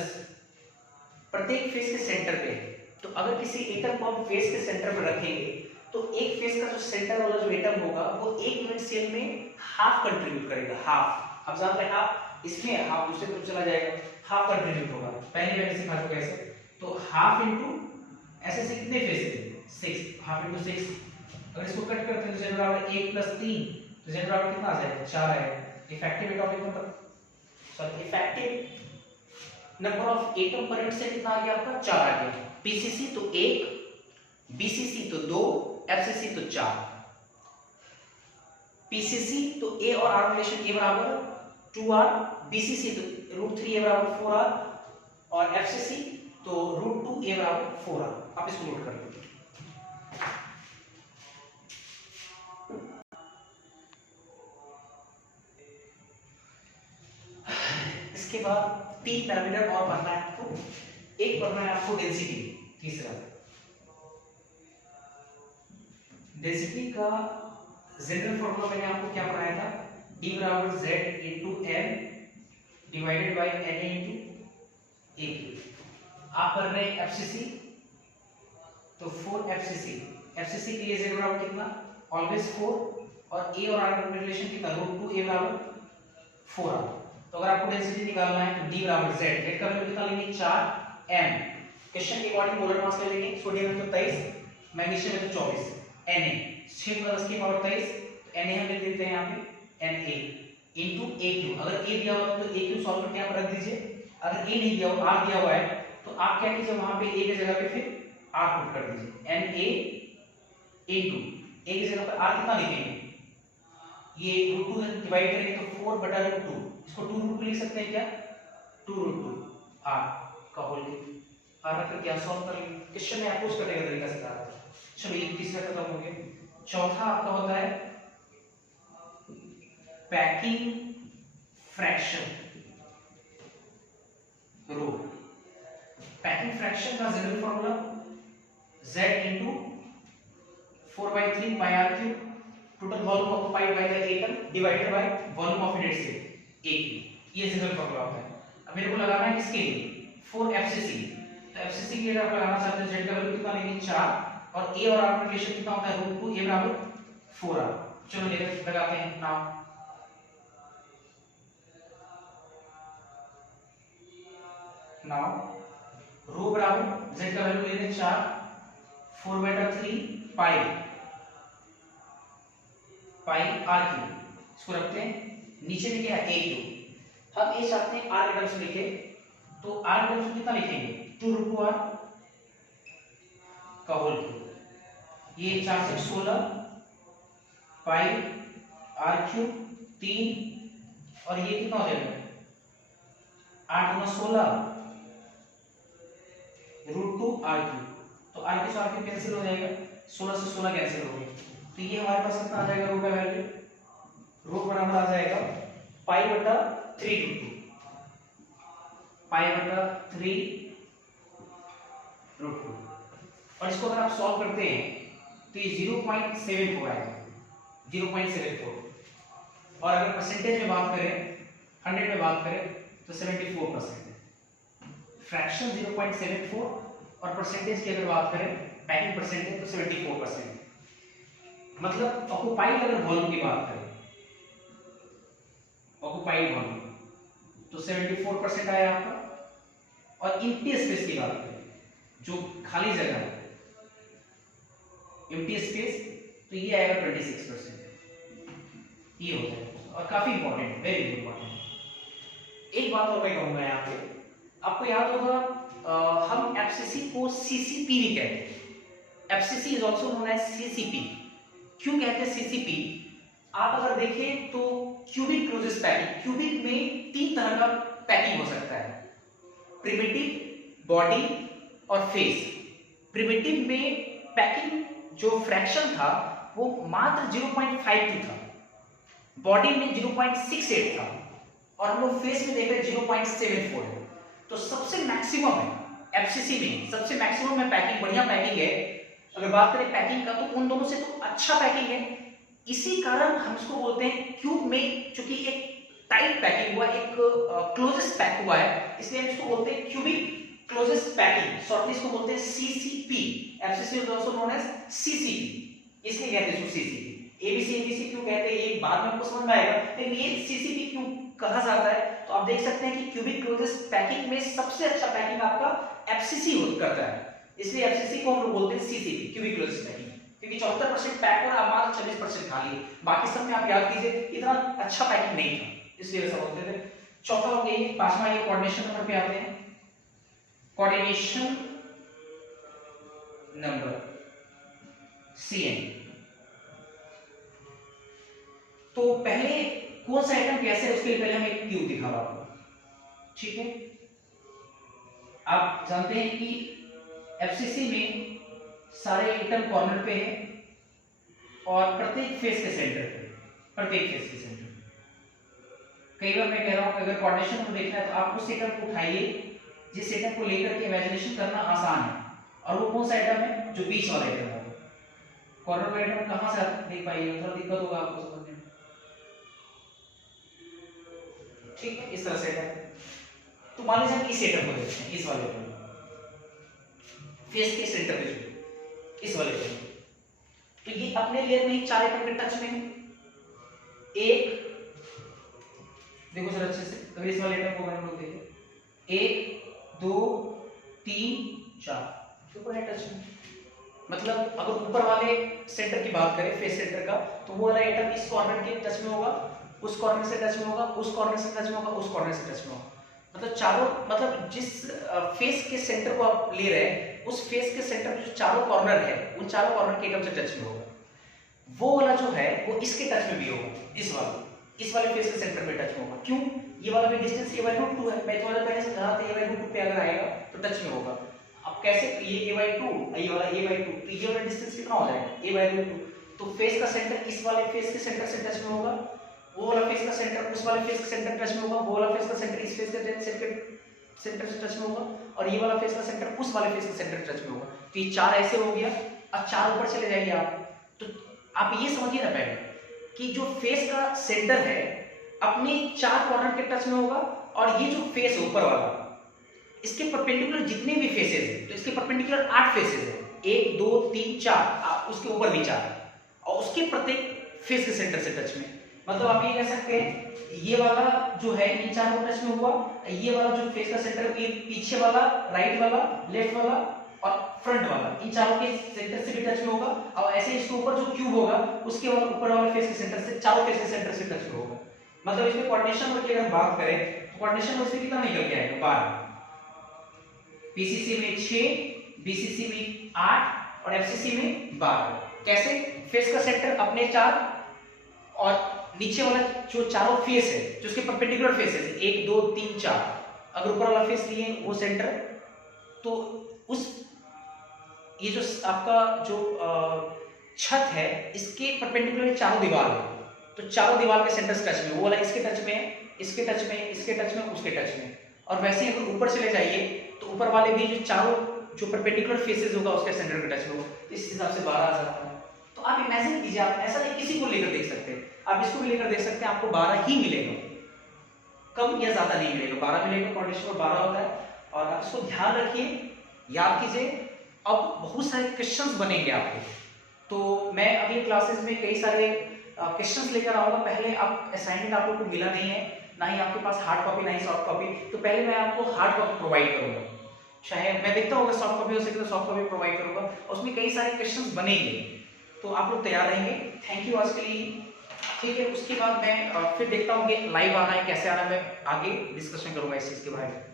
प्रत्येक फेस के सेंटर पे। तो अगर किसी एटम को हम फेस के सेंटर पर रखेंगे तो एक फेस का जो सेंटर वाला जो एटम होगा वो एक यूनिट सेल में हाफ कंट्रीब्यूट करेगा, हाफ। अब जानते हैं हाफ, इसमें हाफ दूसरे तरफ चला जाएगा, हाफ कंट्रीब्यूट होगा, पहले मैंने सिखा चुका ऐसे। तो हाफ इनटू ऐसे से कितने फेस थे 6, हाफ इनटू 6। अगर इसको कट करते हैं तो z बराबर 1 + 3, तो z बराबर कितना आ जाएगा 4 आएगा। Effective atomic number, sorry effective number of atom per unit cell कितना आ गया आपका 4 आ गया। पीसीसी तो 1, बीसीसी तो 2, एफसीसी तो 4। पीसीसी तो ए और आर रिलेशन ए बराबर 2r, बीसीसी तो √3 a बराबर 4r और एफसीसी तो √2 a बराबर 4r। आप इसको नोट कर लो। इसके बाद 3 पैरामीटर और पढ़ना है आपको। एक पढ़ना है आपको डेंसिटी, तीसरा डेंसिटी का जनरल फॉर्मूला मैंने आपको क्या पढ़ाया था, D बराबर Z into M divided by Na into A। आप कर रहे हैं एफसीसी तो 4 एफसीसी, एफसीसी के लिए Z बराबर कितना, ऑलवेज 4 और A और R का रिलेशन कितना, √2 a बराबर 4r। तो अगर आपको डेंसिटी निकालना है तो D बराबर Z, Z का वैल्यू कितना लेंगे 4m। क्वेश्चन के अकॉर्डिंग मोलर मास ले लेंगे, सोडियम में तो 23, मैग्नीशियम में तो 24, Na 6 × 10 की पावर 23, तो Na हम लिख देते हैं यहाँ पे Na इंटू AQ। अगर A दिया हुआ तो AQ सॉल्व करके यहाँ पर रख दीजिए, अगर A नहीं दिया हुआ R दिया हुआ है तो आप क्या कीजिए वहां पे A की जगह पे फिर R पुट कर दीजिए, Na इंटू A की जगह पर R कितना लिखेंगे, ये √2 से डिवाइड करेंगे तो 4 बटा √2, इसको 2 √2 लिख सकते हैं क्या, 2 √2 R का होल R रख के क्या सॉल्व कर लेंगे। क्वेश्चन में आपको उसका तरीका सिखा रहा है। चलो ये तीसरा खत्म हो गया। चौथा आपका होता है पैकिंग फ्रैक्शन रो। पैकिंग फ्रैक्शन का general formula Z into 4/3 pi r cube total volume occupied by the atom divided by volume of its AQ। ये जनरल फॉर्मूला होता है। अब मेरे को लगाना है किसके लिए, 4 एफसीसी। तो एफसीसी के लिए अगर आप लगाना चाहते हैं Z का वैल्यू कितना लेंगे 4 और A और R का रिलेशन कितना होता है √2 a बराबर 4r। चलो लगाते हैं नाउ। नाउ रो बराबर Z का वैल्यू ले लें 4, 4/3 पाई r क्यूब, इसको रखते हैं, नीचे में क्या है AQ। हम A चाहते हैं R के टर्म्स में लिखे तो R के टर्म्स में कितना लिखेंगे 2√2r का होल क्यूब, ये 4 से 16 पाई r क्यूब 3 और ये कितना हो जाएगा 8 × 16 √2 r क्यूब। तो r के साथ कैंसिल हो जाएगा, 16 से 16 कैंसिल हो गए तो ये हमारे पास कितना आ जाएगा रो का वैल्यू, रो बराबर आ जाएगा π/3√2, π/3√2। और इसको अगर आप सॉल्व करते हैं तो ये 0.74 आएगा, 0.74। और अगर परसेंटेज में बात करें, 100 में बात करें तो 74%। फ्रैक्शन 0.74 और परसेंटेज की अगर बात करें पैकिंग परसेंटेज तो 74%। मतलब ऑक्युपाइड अगर वॉल्यूम की बात करें, ऑक्युपाइड वॉल्यूम तो 74% आया आपका। और एम्प्टी स्पेस की बात करें, जो खाली जगह है एम्प्टी स्पेस, तो ये आएगा 26%। ये हो जाएगा और काफी इंपॉर्टेंट, वेरी इंपॉर्टेंट। एक बात और मैं कहूंगा यहाँ पे, आपको याद होगा हम एफसीसी को सीसीपी भी कहते हैं। FCC is also known as CCP. क्यों कहते हैं सीसीपी, आप अगर देखें तो क्यूबिक क्लोजेस्ट पैकिंग, क्यूबिक में 3 तरह का पैकिंग हो सकता है, प्रिमिटिव, बॉडी और फेस। प्रिमिटिव में पैकिंग जो फ्रैक्शन था वो मात्र 0.52 था, बॉडी में 0.68 था और हम लोग फेस में देख रहे 0.74 है। तो सबसे मैक्सिमम है एफसीसी में, सबसे मैक्सिमम में पैकिंग, बढ़िया पैकिंग है। अगर बात करें पैकिंग का तो उन दोनों से तो अच्छा पैकिंग है। इसी कारण हम इसको बोलते हैं क्यूब में, चूंकि एक टाइट पैकिंग हुआ, एक क्लोजेस्ट पैक हुआ है, इसलिए हम इसको बोलते हैं क्यूबिक क्लोजेस्ट पैकिंग, शॉर्टली इसको बोलते हैं CCP. FCC is also known as CCP, इसलिए कहते हैं सीसीपी। एबीसी एबीसी क्यों कहते हैं ये बाद में आपको समझ में आएगा, लेकिन ये सीसीपी क्यों कहा जाता है तो आप देख सकते हैं कि क्यूबिक क्लोजेस्ट पैकिंग में सबसे अच्छा पैकिंग आपका एफसीसी करता है, इसलिए एफसीसी को हम लोग बोलते हैं सीसीपी, क्यूबिक क्लोजेस्ट पैकिंग। क्योंकि 74% पैक हो रहा है, मात्र 26% खाली है, बाकी सब में आप याद कीजिए इतना अच्छा पैकिंग नहीं था, इसलिए ऐसा बोलते थे। चौथा हो गया, पांचवा ये कोऑर्डिनेशन नंबर पे आते हैं। Coordination number CN। तो पहले कौन सा आइटम कैसे है उसके लिए पहले हम एक क्यूब दिखा रहा हूं, ठीक है। आप जानते हैं कि एफसीसी में सारे आइटम कॉर्नर पे है और प्रत्येक फेस के सेंटर पे, प्रत्येक फेस के सेंटर। कई बार मैं कह रहा हूं कि अगर कोऑर्डिनेशन को देखना है तो आप उस आइटम को उठाइए जिस आइटम को लेकर के इमेजिनेशन करना आसान है, और वो कौन सा आइटम है, जो बीच वाला आइटम है। कॉर्नर वाला आइटम कहां से देख पाइएगा, थोड़ा दिक्कत होगा आपको समझने में, ठीक है। इस तरह से आइटम, तो मान लीजिए हम इस आइटम को देखते हैं, इस वाले आइटम फेस के सेंटर पे जो इस वाले आइटम, तो ये अपने लेयर में ही चार आइटम के टच में है। एक, देखो सर अच्छे से, अगर इस वाले आइटम को हम लोग देखें, 1 2 3 4 ऊपर है टच में। मतलब अगर ऊपर वाले सेंटर की बात करें, फेस सेंटर का, तो वो वाला आइटम इस कॉर्नर के टच में होगा, उस कॉर्नर से टच में होगा, उस कॉर्नर से टच में होगा, उस कॉर्नर से टच में होगा। मतलब चारों, मतलब जिस फेस के सेंटर को आप ले रहे हैं, उस फेस के सेंटर में जो चारों कॉर्नर है, उन चारों कॉर्नर के आइटम से टच में होगा। वो वाला जो है वो इसके टच में भी होगा, इस वाले फेस के सेंटर में टच में होगा। क्यों? ये वाला भी डिस्टेंस a/√2 है, मैं तुम्हारे पहले से कहा था a/√2 पे अगर आएगा तो टच में होगा। अब कैसे, ये a/2, ये वाला a/2, तो ये वाला डिस्टेंस कितना हो जाएगा, a/√2। तो फेस का सेंटर इस वाले फेस के सेंटर से टच में होगा, वो वाला फेस का सेंटर उस वाले फेस के सेंटर टच में होगा, वो वाला फेस का सेंटर इस फेस के सेंटर से टच में होगा, और ये वाला फेस का सेंटर उस वाले फेस के सेंटर टच में होगा। तो ये चार ऐसे हो गया। अब चार ऊपर चले जाइए आप, तो आप ये समझिए ना पहले कि जो फेस का सेंटर है अपने चार कॉर्नर के टच में होगा, और ये जो फेस है ऊपर वाला, इसके परपेंडिकुलर जितने भी फेसेस हैं, तो इसके परपेंडिकुलर 8 फेसेस हैं, 1 2 3 4, उसके ऊपर भी 4, और उसके प्रत्येक फेस के सेंटर से टच में। मतलब आप ये कह सकते हैं ये वाला जो है इन चारों को टच में हुआ, ये वाला जो फेस का सेंटर है ये पीछे वाला, राइट वाला, लेफ्ट वाला और फ्रंट वाला, इन चारों के सेंटर से भी टच में होगा, और ऐसे इसके ऊपर जो क्यूब होगा उसके ऊपर वाले फेस के सेंटर से, चारों फेस के सेंटर से टच में होगा। मतलब इसमें कोऑर्डिनेशन वर्क की अगर बात करें तो कोऑर्डिनेशन वर्क से कितना निकल के आएगा, 12, पीसीसी में 6, बीसीसी में 8 और एफसीसी में 12। कैसे? फेस का सेंटर अपने 4 और नीचे वाला जो चारों फेस है, जो उसके परपेंडिकुलर फेसेस है, 1 2 3 4, अगर ऊपर वाला फेस लिए वो सेंटर, तो उस ये जो आपका जो छत है इसके परपेंडिकुलर चारों दीवार है, तो चारों दीवार के सेंटर से टच में, वो वाला इसके टच में, इसके टच में, इसके टच में, उसके टच में। और वैसे ही अगर ऊपर चले जाइए तो ऊपर वाले भी जो चारों जो परपेंडिकुलर फेसेस होगा उसके सेंटर के टच में होगा। तो इस हिसाब से 12 आ जाता है। तो आप इमेजिन कीजिए, आप ऐसा नहीं किसी को लेकर देख सकते, आप इसको भी लेकर देख सकते हैं, आपको 12 ही मिलेगा, कम या ज्यादा नहीं मिलेगा, 12 मिलेगा, कोऑर्डिनेशन 12 होता है। और आप इसको ध्यान रखिए, याद कीजिए। अब बहुत सारे क्वेश्चंस बनेंगे आपके, तो मैं अगली क्लासेस में कई सारे क्वेश्चंस लेकर आऊंगा। पहले आप असाइनमेंट आप लोग को मिला नहीं है, ना ही आपके पास हार्ड कॉपी, ना ही सॉफ्ट कॉपी, तो पहले मैं आपको हार्ड कॉपी प्रोवाइड करूंगा, चाहे मैं देखता हूँ सॉफ्ट कॉपी हो सके तो सॉफ्ट कॉपी प्रोवाइड करूंगा, उसमें कई सारे क्वेश्चंस बनेंगे, तो आप लोग तैयार रहेंगे। थैंक यू आज के लिए, ठीक है। उसके बाद मैं फिर देखता हूँ कि लाइव आना है कैसे आना है, मैं आगे डिस्कशन करूंगा इस चीज के बारे में।